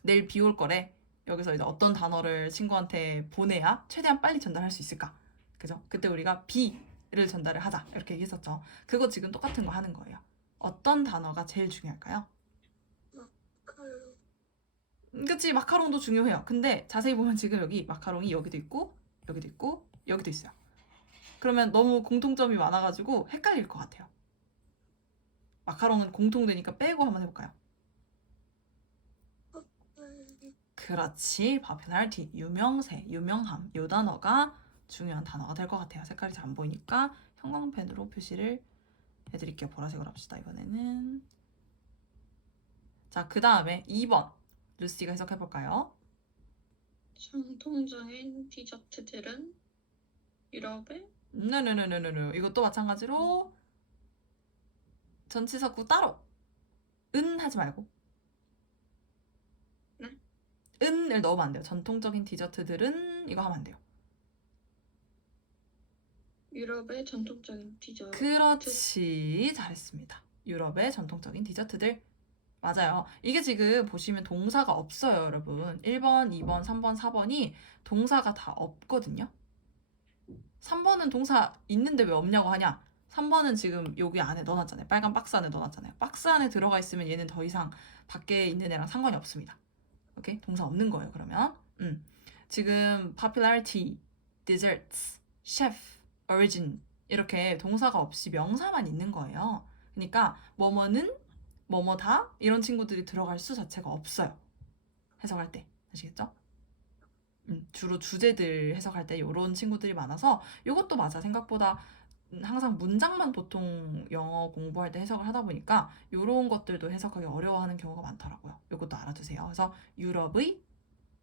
내일 비 올 거래. 여기서 이제 어떤 단어를 친구한테 보내야 최대한 빨리 전달할 수 있을까? 그죠? 그때 우리가 비를 전달을 하자. 이렇게 얘기했었죠. 그거 지금 똑같은 거 하는 거예요. 어떤 단어가 제일 중요할까요? 마카롱. 그치, 마카롱도 중요해요. 근데 자세히 보면 지금 여기 마카롱이 여기도 있고 여기도 있고 여기도 있어요. 그러면 너무 공통점이 많아가지고 헷갈릴 것 같아요. 마카롱은 공통되니까 빼고 한번 해볼까요? 그렇지, popularity, 유명세, 유명함 이 단어가 중요한 단어가 될 것 같아요. 색깔이 잘 안 보이니까 형광펜으로 표시를 해드릴게요. 보라색으로 합시다. 이번에는 자, 그 다음에 2번 루시가 해석해볼까요? 전통적인 디저트들은 유럽의. 네네네네네. 이것도 마찬가지로 전치사구 따로 은 하지 말고 네? 은을 넣으면 안 돼요. 전통적인 디저트들은 이거 하면 안 돼요. 유럽의 전통적인 디저트. 그렇지, 잘했습니다. 유럽의 전통적인 디저트들 맞아요. 이게 지금 보시면 동사가 없어요, 여러분. 1번, 2번, 3번, 4번이 동사가 다 없거든요. 3번은 동사 있는데 왜 없냐고 하냐? 3번은 지금 여기 안에 넣어놨잖아요. 빨간 박스 안에 넣어놨잖아요. 박스 안에 들어가 있으면 얘는 더 이상 밖에 있는 애랑 상관이 없습니다. 오케이? 동사 없는 거예요, 그러면. 지금 popularity, desserts, chef, origin 이렇게 동사가 없이 명사만 있는 거예요. 그러니까 뭐뭐는 뭐뭐다 이런 친구들이 들어갈 수 자체가 없어요. 해석할 때. 아시겠죠? 주로 주제들 해석할 때 이런 친구들이 많아서 이것도 맞아. 생각보다 항상 문장만 보통 영어 공부할 때 해석을 하다 보니까 이런 것들도 해석하기 어려워하는 경우가 많더라고요. 이것도 알아두세요. 그래서 유럽의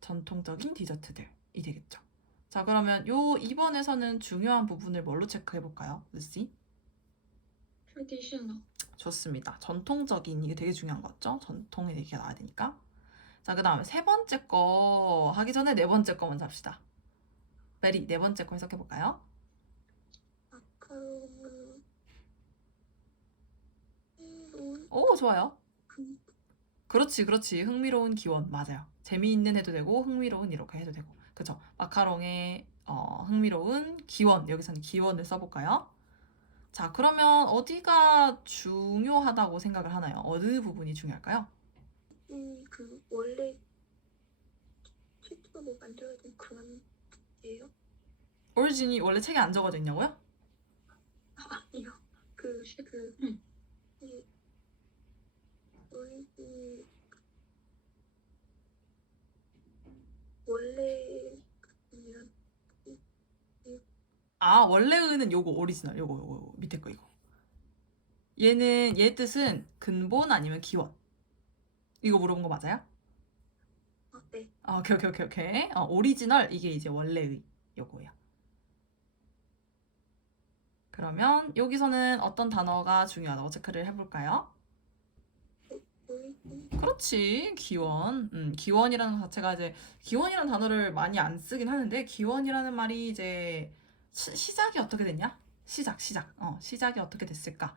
전통적인 디저트들이 되겠죠. 자, 그러면 요 2번에서는 중요한 부분을 뭘로 체크해 볼까요, 루시? traditional. 좋습니다. 전통적인 이게 되게 중요한 거 같죠? 전통의 얘기가 나와야 되니까. 자, 그 다음에 세 번째 거 하기 전에 네 번째 거 먼저 합시다. 베리, 네 번째 거 해석해 볼까요? 마카롱은 흥미로운. 오, 좋아요. 그렇지, 그렇지. 흥미로운 기원. 맞아요. 재미있는 해도 되고, 흥미로운 이렇게 해도 되고. 그쵸. 마카롱의 흥미로운 기원. 여기서는 기원을 써볼까요? 자, 그러면 어디가 중요하다고 생각을 하나요? 어느 부분이 중요할까요? 그 원래 책으로 만들어진 그런 예요? 오리진이 원래 책에 안 적어져 있냐고요? 아니요. 이 오리지널 원래 그냥 아, 원래는 요거 오리지널. 요거 밑에 거 이거. 얘 뜻은 근본 아니면 기원. 이거 물어본 거 맞아요? 네. 오케이, 오케이, 오케이, 오케이. 오리지널, 이게 이제 원래의 요거예요. 그러면 여기서는 어떤 단어가 중요하다고 체크를 해볼까요? 그렇지, 기원. 기원이라는 것 자체가 이제, 기원이라는 단어를 많이 안 쓰긴 하는데, 기원이라는 말이 이제, 시작이 어떻게 됐냐? 시작. 시작이 어떻게 됐을까?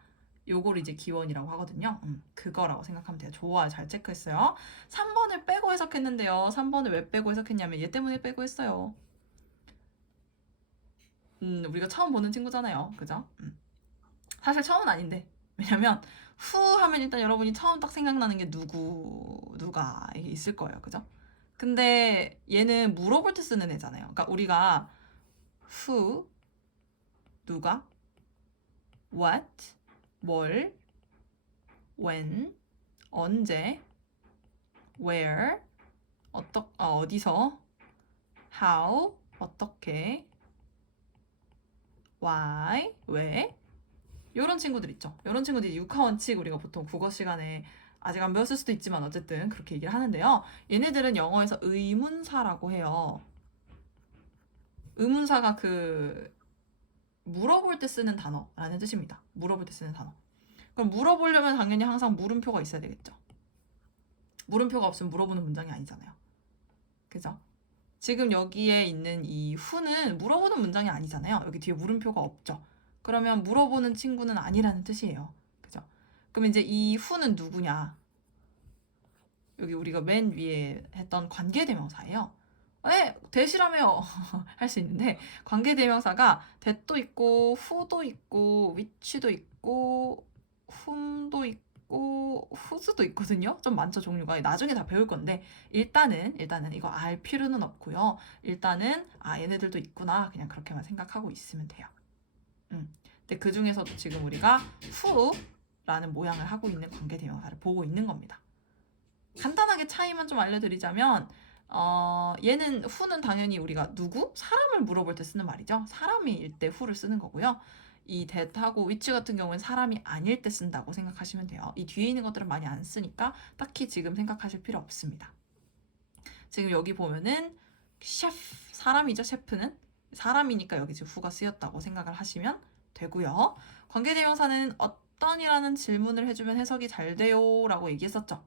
요거를 이제 기원이라고 하거든요. 그거라고 생각하면 돼요. 좋아요. 잘 체크했어요. 3번을 빼고 해석했는데요. 3번을 왜 빼고 해석했냐면, 얘 때문에 빼고 했어요. 우리가 처음 보는 친구잖아요. 그죠? 사실 처음은 아닌데. 왜냐면, 후 하면 일단 여러분이 처음 딱 생각나는 게 누가 이게 있을 거예요. 그죠? 근데 얘는 물어볼 때 쓰는 애잖아요. 그러니까 우리가 who, 누가, what, 뭘, when, 언제, where, 어디서, how, 어떻게, why, 왜, 요런 친구들 있죠. 요런 친구들이 육하원칙 우리가 보통 국어 시간에 아직 안 배웠을 수도 있지만 어쨌든 그렇게 얘기를 하는데요. 얘네들은 영어에서 의문사라고 해요. 의문사가 물어볼 때 쓰는 단어라는 뜻입니다. 물어볼 때 쓰는 단어. 그럼 물어보려면 당연히 항상 물음표가 있어야 되겠죠. 물음표가 없으면 물어보는 문장이 아니잖아요. 그죠? 지금 여기에 있는 이 who는 물어보는 문장이 아니잖아요. 여기 뒤에 물음표가 없죠. 그러면 물어보는 친구는 아니라는 뜻이에요. 그죠? 그럼 이제 이 who는 누구냐? 여기 우리가 맨 위에 했던 관계대명사예요. 대시라며 할 수 있는데 관계대명사가 that도 있고 who도 있고 which도 있고 whom도 있고 whose도 있거든요. 좀 많죠, 종류가. 나중에 다 배울 건데 일단은 이거 알 필요는 없고요. 일단은 얘네들도 있구나, 그냥 그렇게만 생각하고 있으면 돼요. 근데 그 중에서도 지금 우리가 who라는 모양을 하고 있는 관계대명사를 보고 있는 겁니다. 간단하게 차이만 좀 알려드리자면 얘는 who는 당연히 우리가 누구? 사람을 물어볼 때 쓰는 말이죠. 사람일 때 who를 쓰는 거고요. 이 that하고 which 같은 경우는 사람이 아닐 때 쓴다고 생각하시면 돼요. 이 뒤에 있는 것들은 많이 안 쓰니까 딱히 지금 생각하실 필요 없습니다. 지금 여기 보면은 셰프, 사람이죠. 셰프는 사람이니까 여기 지금 who가 쓰였다고 생각을 하시면 되고요. 관계대명사는 어떤이라는 질문을 해주면 해석이 잘 돼요 라고 얘기했었죠.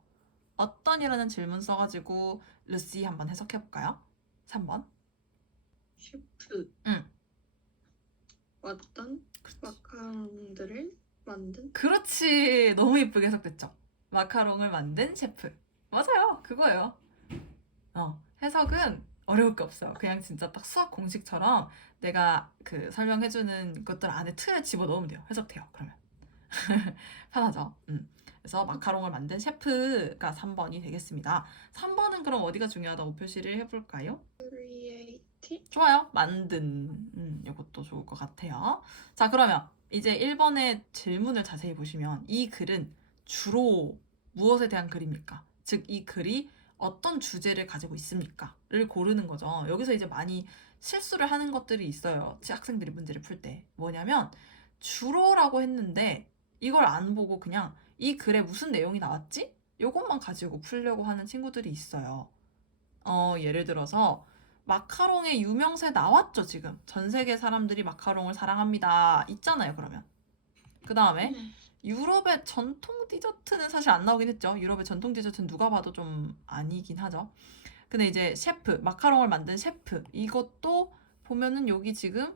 어떤이라는 질문 써가지고 루시 한번 해석해볼까요? 3번. 셰프. 응. 어떤 마카롱들을 만든? 그렇지. 너무 예쁘게 해석됐죠? 마카롱을 만든 셰프. 맞아요. 그거예요. 해석은 어려울 게 없어요. 그냥 진짜 딱 수학 공식처럼 내가 설명해주는 것들 안에 틀에 집어넣으면 돼요. 해석돼요. 그러면. 편하죠? 그래서 마카롱을 만든 셰프가 3번이 되겠습니다. 3번은 그럼 어디가 중요하다고 표시를 해볼까요? create. 좋아요. 만든. 이것도 좋을 것 같아요. 자, 그러면 이제 1번의 질문을 자세히 보시면 이 글은 주로 무엇에 대한 글입니까? 즉, 이 글이 어떤 주제를 가지고 있습니까? 를 고르는 거죠. 여기서 이제 많이 실수를 하는 것들이 있어요. 학생들이 문제를 풀 때. 뭐냐면 주로라고 했는데 이걸 안 보고 그냥 이 글에 무슨 내용이 나왔지? 요것만 가지고 풀려고 하는 친구들이 있어요. 예를 들어서 마카롱의 유명세 나왔죠, 지금. 전 세계 사람들이 마카롱을 사랑합니다. 있잖아요, 그러면. 그 다음에 유럽의 전통 디저트는 사실 안 나오긴 했죠. 유럽의 전통 디저트는 누가 봐도 좀 아니긴 하죠. 근데 이제 셰프, 마카롱을 만든 셰프, 이것도 보면은 여기 지금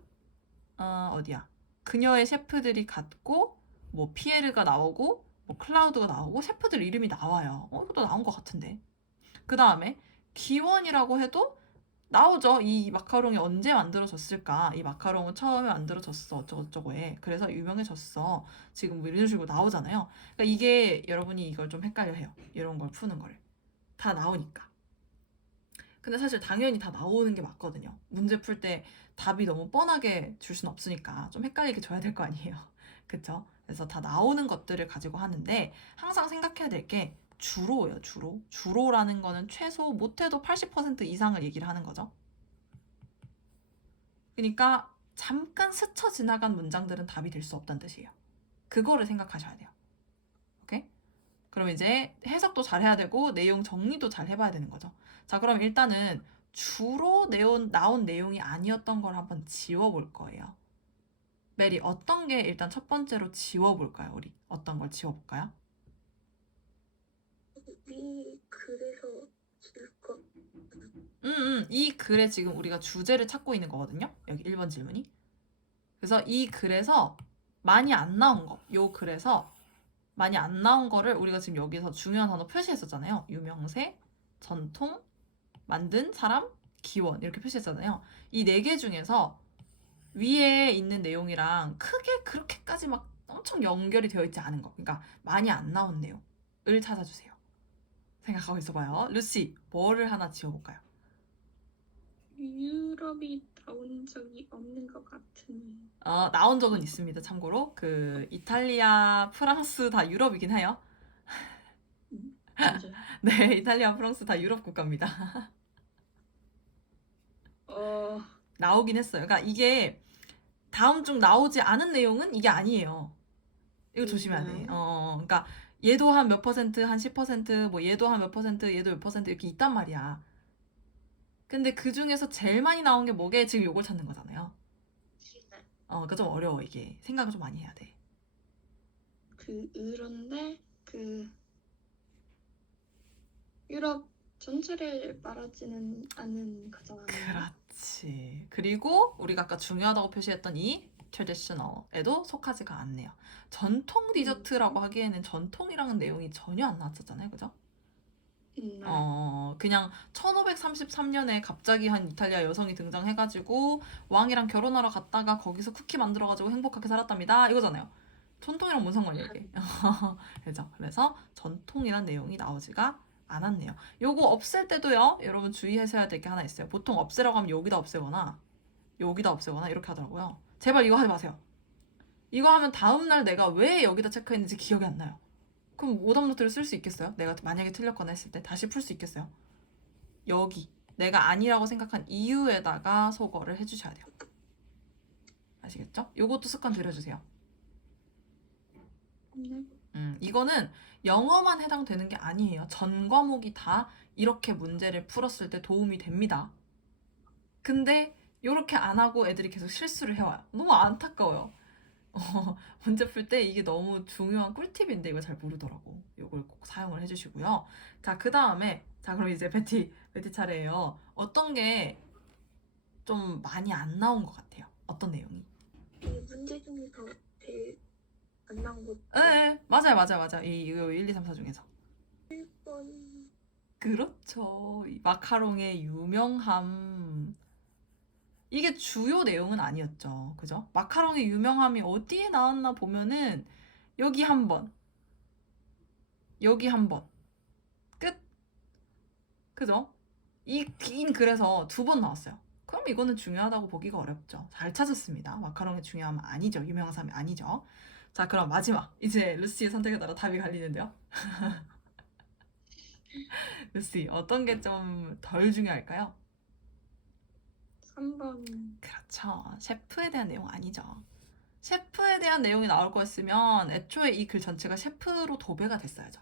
어디야? 그녀의 셰프들이 같고 뭐 피에르가 나오고 뭐 클라우드가 나오고 셰프들 이름이 나와요. 이것도 나온 것 같은데. 그 다음에 기원이라고 해도 나오죠. 이 마카롱이 언제 만들어졌을까? 이 마카롱은 처음에 만들어졌어. 어쩌고저쩌고에. 그래서 유명해졌어. 지금 뭐 이런 식으로 나오잖아요. 그러니까 이게 여러분이 이걸 좀 헷갈려 해요. 이런 걸 푸는 거를. 다 나오니까. 근데 사실 당연히 다 나오는 게 맞거든요. 문제 풀 때 답이 너무 뻔하게 줄 수는 없으니까 좀 헷갈리게 줘야 될 거 아니에요. 그쵸? 그래서 다 나오는 것들을 가지고 하는데 항상 생각해야 될 게 주로예요, 주로. 주로라는 거는 최소 못해도 80% 이상을 얘기를 하는 거죠. 그러니까 잠깐 스쳐 지나간 문장들은 답이 될 수 없다는 뜻이에요. 그거를 생각하셔야 돼요. 오케이? 그럼 그럼 이제 해석도 잘 해야 되고 내용 정리도 잘 해봐야 되는 거죠. 자, 그럼 일단은 주로 나온 내용이 아니었던 걸 한번 지워볼 거예요. 메리, 어떤 게 일단 첫 번째로 지워볼까요? 우리 어떤 걸 지워볼까요? 이 글에서 질 것. 이 글에 지금 우리가 주제를 찾고 있는 거거든요. 여기 1번 질문이. 그래서 이 글에서 많이 안 나온 거, 요 글에서 많이 안 나온 거를 우리가 지금 여기서 중요한 단어 표시했었잖아요. 유명세, 전통, 만든 사람, 기원 이렇게 표시했잖아요. 이 네 개 중에서 위에 있는 내용이랑 크게 그렇게까지 막 엄청 연결이 되어 있지 않은 거. 그러니까 많이 안 나온 내용을 찾아주세요. 생각하고 있어봐요. 루시, 뭐를 하나 지워볼까요? 유럽이 나온 적이 없는 것 같은. 나온 적은 있습니다. 참고로 그 이탈리아, 프랑스 다 유럽이긴 해요. 맞아요. 네, 이탈리아, 프랑스 다 유럽 국가입니다. 나오긴 했어요. 그러니까 이게 다음 중 나오지 않은 내용은 이게 아니에요. 이거 조심해야 돼. 그러니까 얘도 한 몇 퍼센트, 한 10%, 뭐 얘도 한 몇 퍼센트, 얘도 몇 퍼센트 이렇게 있단 말이야. 근데 그 중에서 제일 많이 나온 게 뭐게? 지금 요걸 찾는 거잖아요. 그러니까 좀 어려워 이게. 생각을 좀 많이 해야 돼. 그런데 유럽 전체를 말하지는 않은 거잖아요. 그렇지. 그리고 우리가 아까 중요하다고 표시했던 이 traditional에도 속하지가 않네요. 전통 디저트라고 하기에는 전통이라는 내용이 전혀 안 나왔었잖아요. 그죠? 네. 그냥 1533년에 갑자기 한 이탈리아 여성이 등장해가지고 왕이랑 결혼하러 갔다가 거기서 쿠키 만들어가지고 행복하게 살았답니다. 이거잖아요. 전통이랑 뭔 상관이야 이게. 그죠? 그래서 전통이란 내용이 나오지가 않았네요. 요거 없앨 때도요. 여러분 주의하셔야 될 게 하나 있어요. 보통 없애라고 하면 여기다 없애거나 여기다 없애거나 이렇게 하더라고요. 제발 이거 하지 마세요. 이거 하면 다음날 내가 왜 여기다 체크했는지 기억이 안 나요. 그럼 오답노트를 쓸 수 있겠어요? 내가 만약에 틀렸거나 했을 때 다시 풀 수 있겠어요? 여기 내가 아니라고 생각한 이유에다가 소거를 해주셔야 돼요. 아시겠죠? 요것도 습관 들여주세요. 네. 이거는 영어만 해당되는 게 아니에요. 전 과목이 다 이렇게 문제를 풀었을 때 도움이 됩니다. 근데 이렇게 안 하고 애들이 계속 실수를 해와요. 너무 안타까워요. 문제 풀 때 이게 너무 중요한 꿀팁인데 이걸 잘 모르더라고. 이걸 꼭 사용을 해주시고요. 자, 그 다음에 자 그럼 이제 베티 차례예요. 어떤 게 좀 많이 안 나온 것 같아요? 어떤 내용이? 이 문제 중에서 제일 안 나온 것. 네, 맞아요. 이거 1, 2, 3, 4 중에서. 1번. 그렇죠. 이 마카롱의 유명함. 이게 주요 내용은 아니었죠. 그죠? 마카롱의 유명함이 어디에 나왔나 보면은 여기 한 번, 여기 한 번. 끝. 그죠? 이 긴 글에서 2번 나왔어요. 그럼 이거는 중요하다고 보기가 어렵죠. 잘 찾았습니다. 마카롱의 중요함은 아니죠. 유명함이 아니죠. 자, 그럼 마지막. 이제 루시의 선택에 따라 답이 갈리는데요. 루시, 어떤 게 좀 덜 중요할까요? 3번. 그렇죠. 셰프에 대한 내용 아니죠. 셰프에 대한 내용이 나올 거였으면 애초에 이 글 전체가 셰프로 도배가 됐어야죠.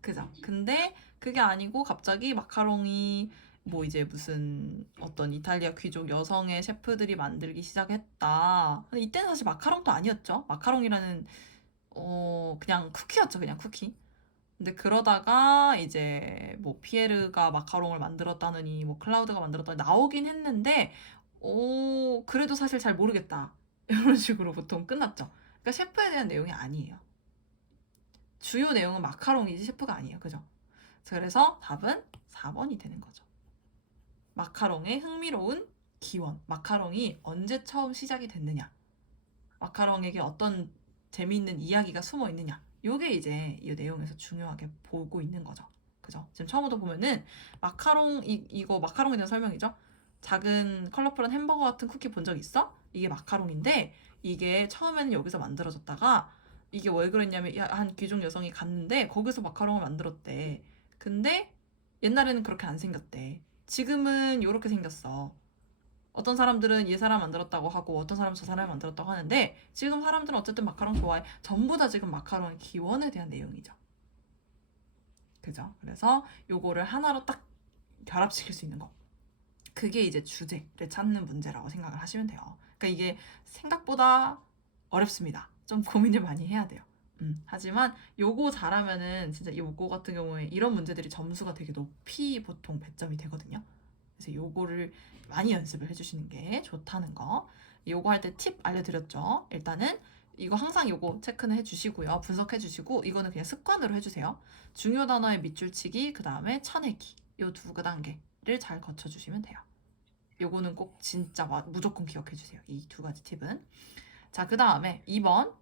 그죠? 근데 그게 아니고 갑자기 마카롱이 뭐 이제 무슨 어떤 이탈리아 귀족 여성의 셰프들이 만들기 시작했다. 근데 이때는 사실 마카롱도 아니었죠. 마카롱이라는 그냥 쿠키였죠. 그냥 쿠키. 근데 그러다가 이제 뭐 피에르가 마카롱을 만들었다느니 뭐 클라우드가 만들었다니 나오긴 했는데 그래도 사실 잘 모르겠다. 이런 식으로 보통 끝났죠. 그러니까 셰프에 대한 내용이 아니에요. 주요 내용은 마카롱이지 셰프가 아니에요. 그죠? 그래서 답은 4번이 되는 거죠. 마카롱의 흥미로운 기원. 마카롱이 언제 처음 시작이 됐느냐. 마카롱에게 어떤 재미있는 이야기가 숨어 있느냐. 요게 이제 이 내용에서 중요하게 보고 있는 거죠. 그죠? 지금 처음부터 보면은 마카롱 이거 마카롱에 대한 설명이죠. 작은 컬러풀한 햄버거 같은 쿠키 본 적 있어? 이게 마카롱인데 이게 처음에는 여기서 만들어졌다가 이게 왜 그랬냐면 한 귀족 여성이 갔는데 거기서 마카롱을 만들었대. 근데 옛날에는 그렇게 안 생겼대. 지금은 이렇게 생겼어. 어떤 사람들은 얘 사람 만들었다고 하고 어떤 사람은 저 사람이 만들었다고 하는데 지금 사람들은 어쨌든 마카롱 좋아해. 전부 다 지금 마카롱의 기원에 대한 내용이죠. 그죠? 그래서 요거를 하나로 딱 결합시킬 수 있는 거. 그게 이제 주제를 찾는 문제라고 생각을 하시면 돼요. 그러니까 이게 생각보다 어렵습니다. 좀 고민을 많이 해야 돼요. 하지만 요거 잘하면은 진짜 요거 같은 경우에 이런 문제들이 점수가 되게 높이 보통 배점이 되거든요. 그래서 요거를 많이 연습을 해주시는 게 좋다는 거. 요거 할 때 팁 알려드렸죠. 일단은 이거 항상 요거 체크는 해주시고요. 분석해주시고 이거는 그냥 습관으로 해주세요. 중요 단어의 밑줄치기, 그 다음에 쳐내기 요 두 단계를 잘 거쳐주시면 돼요. 요거는 꼭 진짜 무조건 기억해주세요. 이 두 가지 팁은. 자, 그 다음에 2번.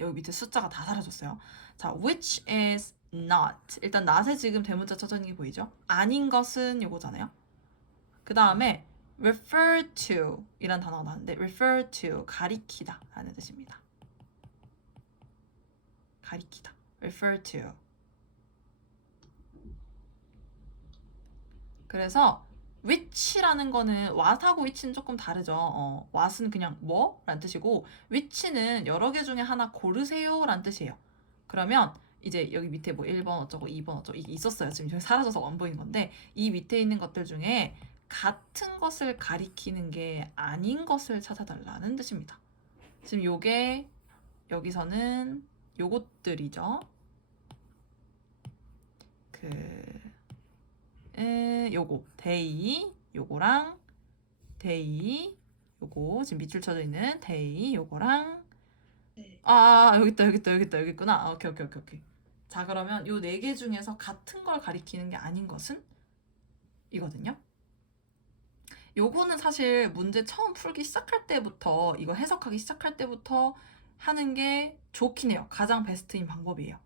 여기 밑에 숫자가 다 사라졌어요. 자, which is not. 일단 not에 지금 대문자 쳐져 있는 게 보이죠? 아닌 것은 요거잖아요. 그 다음에 refer to 이란 단어가 나왔는데 refer to 가리키다 라는 뜻입니다. 가리키다. refer to. 그래서 which라는 거는 what하고 which는 조금 다르죠. what은 그냥 뭐? 라는 뜻이고 which는 여러 개 중에 하나 고르세요 라는 뜻이에요. 그러면 이제 여기 밑에 뭐 1번 어쩌고 2번 어쩌고 이게 있었어요. 지금 저기 사라져서 안 보이는 건데 이 밑에 있는 것들 중에 같은 것을 가리키는 게 아닌 것을 찾아달라는 뜻입니다. 지금 요게 여기서는 요것들이죠. 요거 데이 요거랑 데이 요거 지금 밑줄 쳐져 있는 데이 요거랑 네. 여기 있구나. 오케이. 자, 그러면 요 네 개 중에서 같은 걸 가리키는 게 아닌 것은 이거든요. 요거는 사실 문제 처음 풀기 시작할 때부터 이거 해석하기 시작할 때부터 하는 게 좋긴 해요. 가장 베스트인 방법이에요.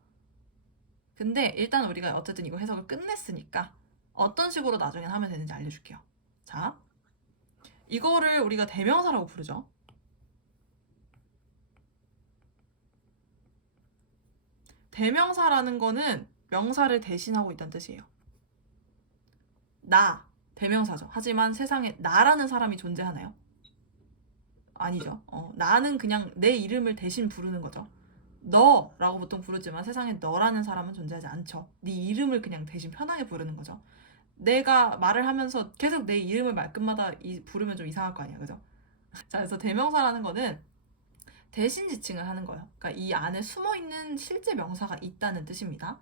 근데 일단 우리가 어쨌든 이거 해석을 끝냈으니까 어떤 식으로 나중에 하면 되는지 알려줄게요. 자, 이거를 우리가 대명사라고 부르죠. 대명사라는 거는 명사를 대신하고 있다는 뜻이에요. 나, 대명사죠. 하지만 세상에 나라는 사람이 존재하나요? 아니죠. 나는 그냥 내 이름을 대신 부르는 거죠. 너라고 보통 부르지만 세상에 너라는 사람은 존재하지 않죠. 네 이름을 그냥 대신 편하게 부르는 거죠. 내가 말을 하면서 계속 내 이름을 말끝마다 부르면 좀 이상할 거 아니야, 그죠? 자, 그래서 대명사라는 거는 대신 지칭을 하는 거예요. 그러니까 이 안에 숨어 있는 실제 명사가 있다는 뜻입니다.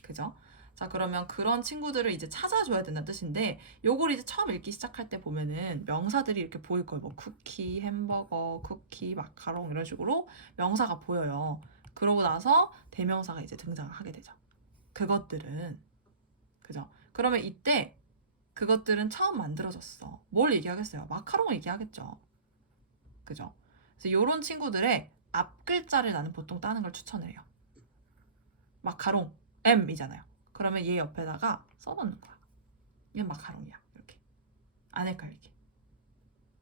그죠? 자, 그러면 그런 친구들을 이제 찾아줘야 된다는 뜻인데, 요걸 이제 처음 읽기 시작할 때 보면은 명사들이 이렇게 보일 거예요. 뭐 쿠키, 햄버거, 쿠키, 마카롱 이런 식으로 명사가 보여요. 그러고 나서 대명사가 이제 등장을 하게 되죠. 그것들은, 그죠? 그러면 이때 그것들은 처음 만들어졌어. 뭘 얘기하겠어요? 마카롱을 얘기하겠죠. 그죠? 그래서 이런 친구들의 앞 글자를 나는 보통 따는 걸 추천을 해요. 마카롱, M이잖아요. 그러면 얘 옆에다가 써놓는 거야. 얘 마카롱이야. 이렇게. 안 헷갈리게.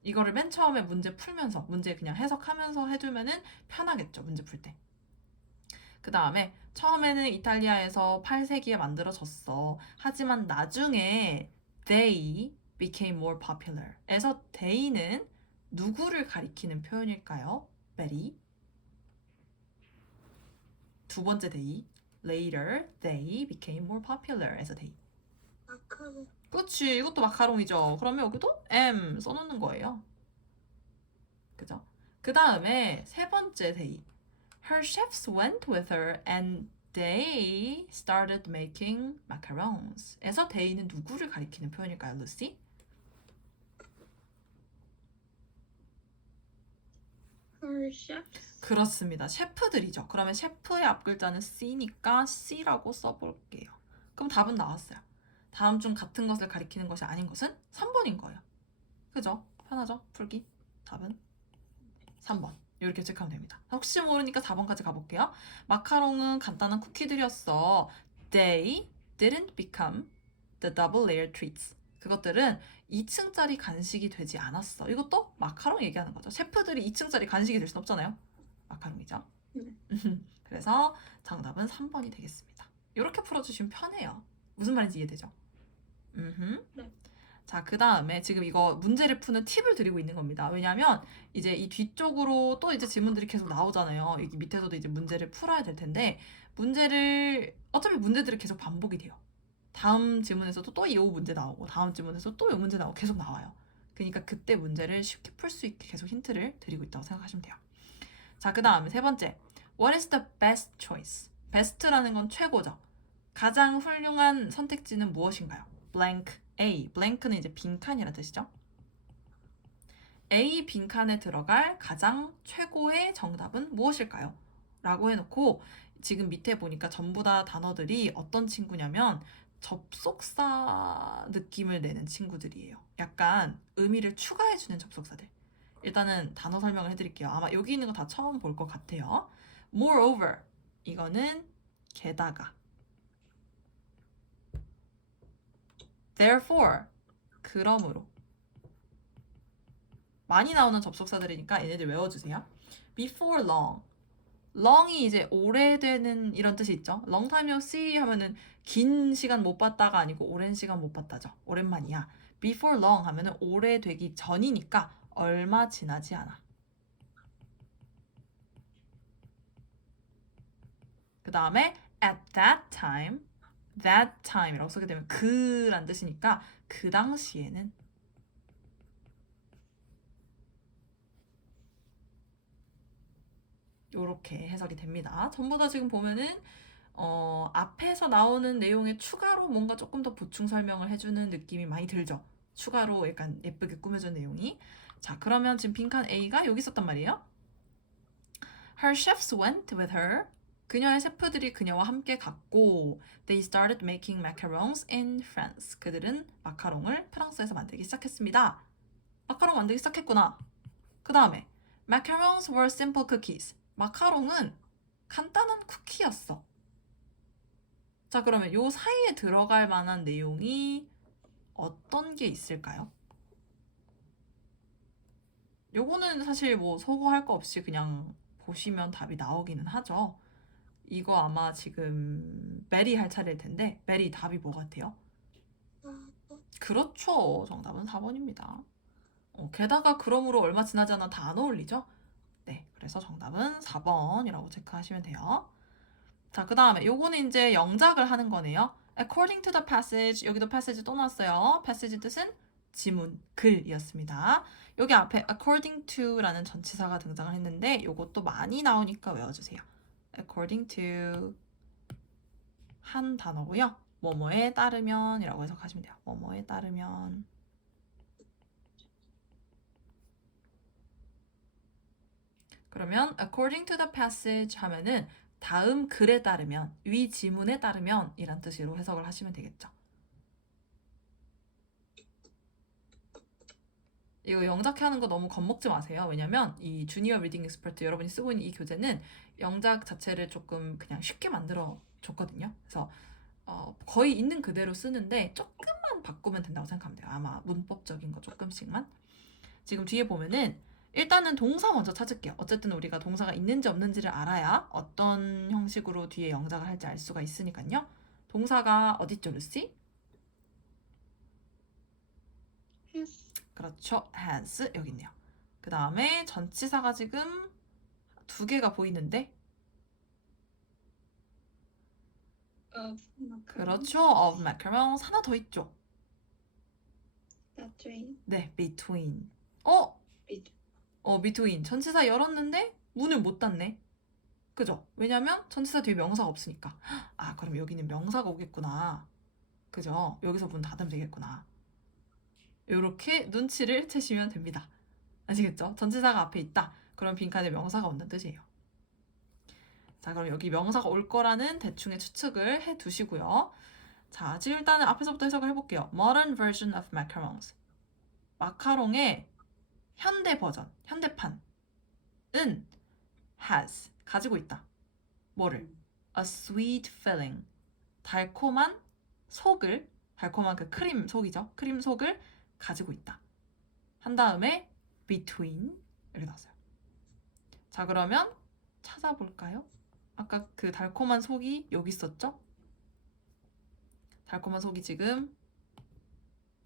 이거를 맨 처음에 문제 풀면서, 문제 그냥 해석하면서 해두면은 편하겠죠. 문제 풀 때. 그 다음에 처음에는 이탈리아에서 8세기에 만들어졌어. 하지만 나중에 they became more popular. 에서 they는 누구를 가리키는 표현일까요? Betty. 두 번째 they. Later, they became more popular. 에서 they. 마카롱. 그치, 이것도 마카롱이죠. 그러면 여기도 M 써놓는 거예요. 그죠? 그 다음에 세 번째 they. Her chefs went with her and they started making macarons. 에서 they는 누구를 가리키는 표현일까요, 루시? Her chefs. 그렇습니다. 셰프들이죠. 그러면 셰프의 앞글자는 C니까 C라고 써볼게요. 그럼 답은 나왔어요. 다음 중 같은 것을 가리키는 것이 아닌 것은 3번인 거예요. 그죠? 편하죠? 풀기? 답은 3번. 이렇게 체크하면 됩니다. 혹시 모르니까 4번까지 가볼게요. 마카롱은 간단한 쿠키들이었어. They didn't become the double layer treats. 그것들은 2층짜리 간식이 되지 않았어. 이것도 마카롱 얘기하는 거죠. 셰프들이 2층짜리 간식이 될 순 없잖아요. 마카롱이죠. 그래서 정답은 3번이 되겠습니다. 이렇게 풀어주시면 편해요. 무슨 말인지 이해되죠? 네. 자, 그 다음에 지금 이거 문제를 푸는 팁을 드리고 있는 겁니다. 왜냐면 이제 이 뒤쪽으로 또 이제 질문들이 계속 나오잖아요. 여기 밑에서도 이제 문제를 풀어야 될 텐데 어차피 문제들이 계속 반복이 돼요. 다음 질문에서도 또 이 문제 나오고 다음 질문에서 또 이 문제 나오고 계속 나와요. 그러니까 그때 문제를 쉽게 풀 수 있게 계속 힌트를 드리고 있다고 생각하시면 돼요. 자, 그 다음에 세 번째. What is the best choice? best라는 건 최고죠. 가장 훌륭한 선택지는 무엇인가요? blank A. blank는 이제 빈칸이라는 뜻이죠. A 빈칸에 들어갈 가장 최고의 정답은 무엇일까요? 라고 해놓고 지금 밑에 보니까 전부 다 단어들이 어떤 친구냐면 접속사 느낌을 내는 친구들이에요. 약간 의미를 추가해주는 접속사들. 일단은 단어 설명을 해드릴게요. 아마 여기 있는 거 다 처음 볼 것 같아요. Moreover, 이거는 게다가. Therefore, 그러므로. 많이 나오는 접속사들이니까 얘네들 외워주세요. Before long. long이 이제 오래되는 이런 뜻이 있죠. long time no see 하면은 긴 시간 못 봤다가 아니고 오랜 시간 못 봤다죠. 오랜만이야. Before long 하면은 오래되기 전이니까 얼마 지나지 않아. 그 다음에 at that time이라고 쓰게 되면 그란 뜻이니까 그 당시에는 이렇게 해석이 됩니다. 전부 다 지금 보면은 앞에서 나오는 내용에 추가로 뭔가 조금 더 보충 설명을 해주는 느낌이 많이 들죠. 추가로 약간 예쁘게 꾸며준 내용이. 자, 그러면 지금 빈칸 A가 여기 있었단 말이에요. Her chefs went with her. 그녀의 셰프들이 그녀와 함께 갔고 They started making macarons in France. 그들은 마카롱을 프랑스에서 만들기 시작했습니다. 마카롱 만들기 시작했구나. 그 다음에 Macarons were simple cookies. 마카롱은 간단한 쿠키였어. 자, 그러면 요 사이에 들어갈 만한 내용이 어떤 게 있을까요? 요거는 사실 뭐 소거할 거 없이 그냥 보시면 답이 나오기는 하죠. 이거 아마 지금 메리 할 차례일 텐데 메리 답이 뭐 같아요? 그렇죠. 정답은 4번입니다. 게다가 그러므로 얼마 지나지 않아 다 안 어울리죠? 네, 그래서 정답은 4번이라고 체크하시면 돼요. 자, 그 다음에 요거는 이제 영작을 하는 거네요. According to the passage, 여기도 passage 또 나왔어요. passage 뜻은 지문, 글이었습니다. 여기 앞에 according to라는 전치사가 등장을 했는데 요것도 많이 나오니까 외워주세요. according to 한 단어고요. 뭐뭐에 따르면 이라고 해석하시면 돼요. 뭐뭐에 따르면. 그러면 according to the passage 하면은 다음 글에 따르면, 위 지문에 따르면 이란 뜻으로 해석을 하시면 되겠죠. 이거 영작해 하는 거 너무 겁먹지 마세요. 왜냐면 이 주니어 리딩 익스퍼트 여러분이 쓰고 있는 이 교재는 영작 자체를 조금 그냥 쉽게 만들어 줬거든요. 그래서 거의 있는 그대로 쓰는데 조금만 바꾸면 된다고 생각하면 돼요. 아마 문법적인 거 조금씩만. 지금 뒤에 보면은 일단은 동사 먼저 찾을게요. 어쨌든 우리가 동사가 있는지 없는지를 알아야 어떤 형식으로 뒤에 영작을 할지 알 수가 있으니까요. 동사가 어딨죠, 루시? 그렇죠. has 여기 있네요. 그 다음에 전치사가 지금 두 개가 보이는데 그렇죠. of macarons 하나 더 있죠. 네, between. between. 전치사 열었는데 문을 못 닫네. 그죠? 왜냐면 전치사 뒤에 명사가 없으니까. 아, 그럼 여기는 명사가 오겠구나. 그죠? 여기서 문 닫으면 되겠구나. 이렇게 눈치를 채시면 됩니다. 아시겠죠? 전치사가 앞에 있다. 그럼 빈칸에 명사가 온다는 뜻이에요. 자, 그럼 여기 명사가 올 거라는 대충의 추측을 해 두시고요. 자, 지금 일단은 앞에서부터 해석을 해볼게요. Modern version of macarons. 마카롱의 현대 버전, 현대판은 has, 가지고 있다. 뭐를? A sweet filling. 달콤한 속을, 달콤한 그 크림 속이죠. 크림 속을 가지고 있다. 한 다음에 between 이렇게 나왔어요. 자, 그러면 찾아볼까요? 아까 그 달콤한 속이 여기 있었죠? 달콤한 속이 지금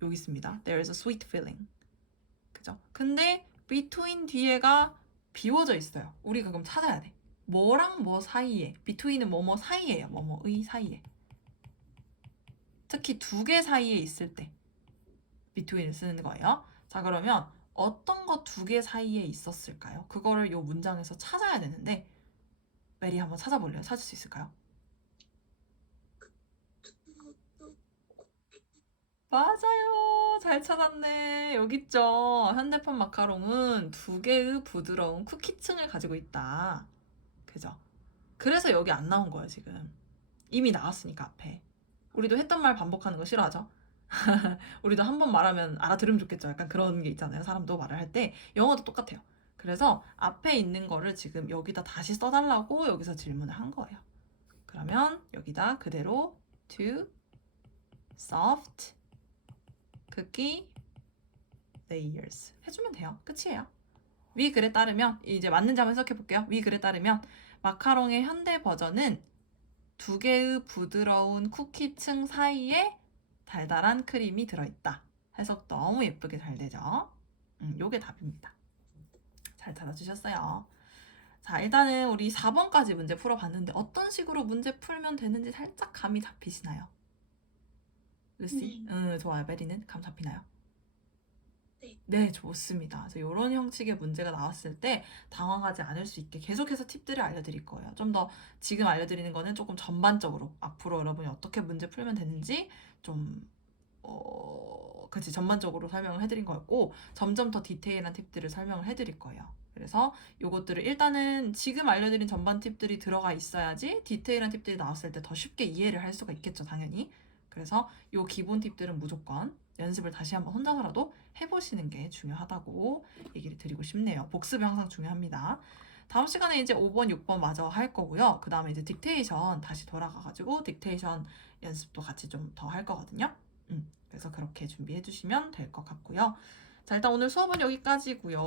여기 있습니다. There is a sweet feeling. 그죠? 근데 between 뒤에가 비워져 있어요. 우리가 그럼 찾아야 돼. 뭐랑 뭐 사이에. between은 뭐뭐 사이에요. 뭐뭐의 사이에. 특히 두 개 사이에 있을 때 between을 쓰는 거예요. 자, 그러면 어떤 거 두 개 사이에 있었을까요? 그거를 이 문장에서 찾아야 되는데 메리 한번 찾아볼래요? 찾을 수 있을까요? 맞아요. 잘 찾았네. 여기 있죠. 현대판 마카롱은 두 개의 부드러운 쿠키층을 가지고 있다. 그죠? 그래서 여기 안 나온 거예요, 지금. 이미 나왔으니까 앞에. 우리도 했던 말 반복하는 거 싫어하죠? 우리도 한 번 말하면 알아들으면 좋겠죠. 약간 그런 게 있잖아요. 사람도 말을 할 때. 영어도 똑같아요. 그래서 앞에 있는 거를 지금 여기다 다시 써달라고 여기서 질문을 한 거예요. 그러면 여기다 그대로 to soft cookie layers 해주면 돼요. 끝이에요. 위 글에 따르면 이제 맞는지 한번 해석해 볼게요. 위 글에 따르면 마카롱의 현대 버전은 두 개의 부드러운 쿠키층 사이에 달달한 크림이 들어있다. 해석 너무 예쁘게 잘 되죠? 요게 답입니다. 잘 찾아주셨어요. 자, 일단은 우리 4번까지 문제 풀어봤는데 어떤 식으로 문제 풀면 되는지 살짝 감이 잡히시나요? 루시? 좋아요. 메리는 감 잡히나요? 네. 네, 좋습니다. 그래서 이런 형식의 문제가 나왔을 때 당황하지 않을 수 있게 계속해서 팁들을 알려드릴 거예요. 좀 더 지금 알려드리는 거는 조금 전반적으로 앞으로 여러분이 어떻게 문제 풀면 되는지 좀 그치, 전반적으로 설명을 해드린 거였고 점점 더 디테일한 팁들을 설명을 해드릴 거예요. 그래서 요것들을 일단은 지금 알려드린 전반 팁들이 들어가 있어야지 디테일한 팁들이 나왔을 때 더 쉽게 이해를 할 수가 있겠죠, 당연히. 그래서 요 기본 팁들은 무조건 연습을 다시 한번 혼자서라도 해보시는 게 중요하다고 얘기를 드리고 싶네요. 복습이 항상 중요합니다. 다음 시간에 이제 5번, 6번 마저 할 거고요. 그 다음에 이제 딕테이션 다시 돌아가가지고 딕테이션 연습도 같이 좀 더 할 거거든요. 그래서 그렇게 준비해 주시면 될 것 같고요. 자, 일단 오늘 수업은 여기까지고요.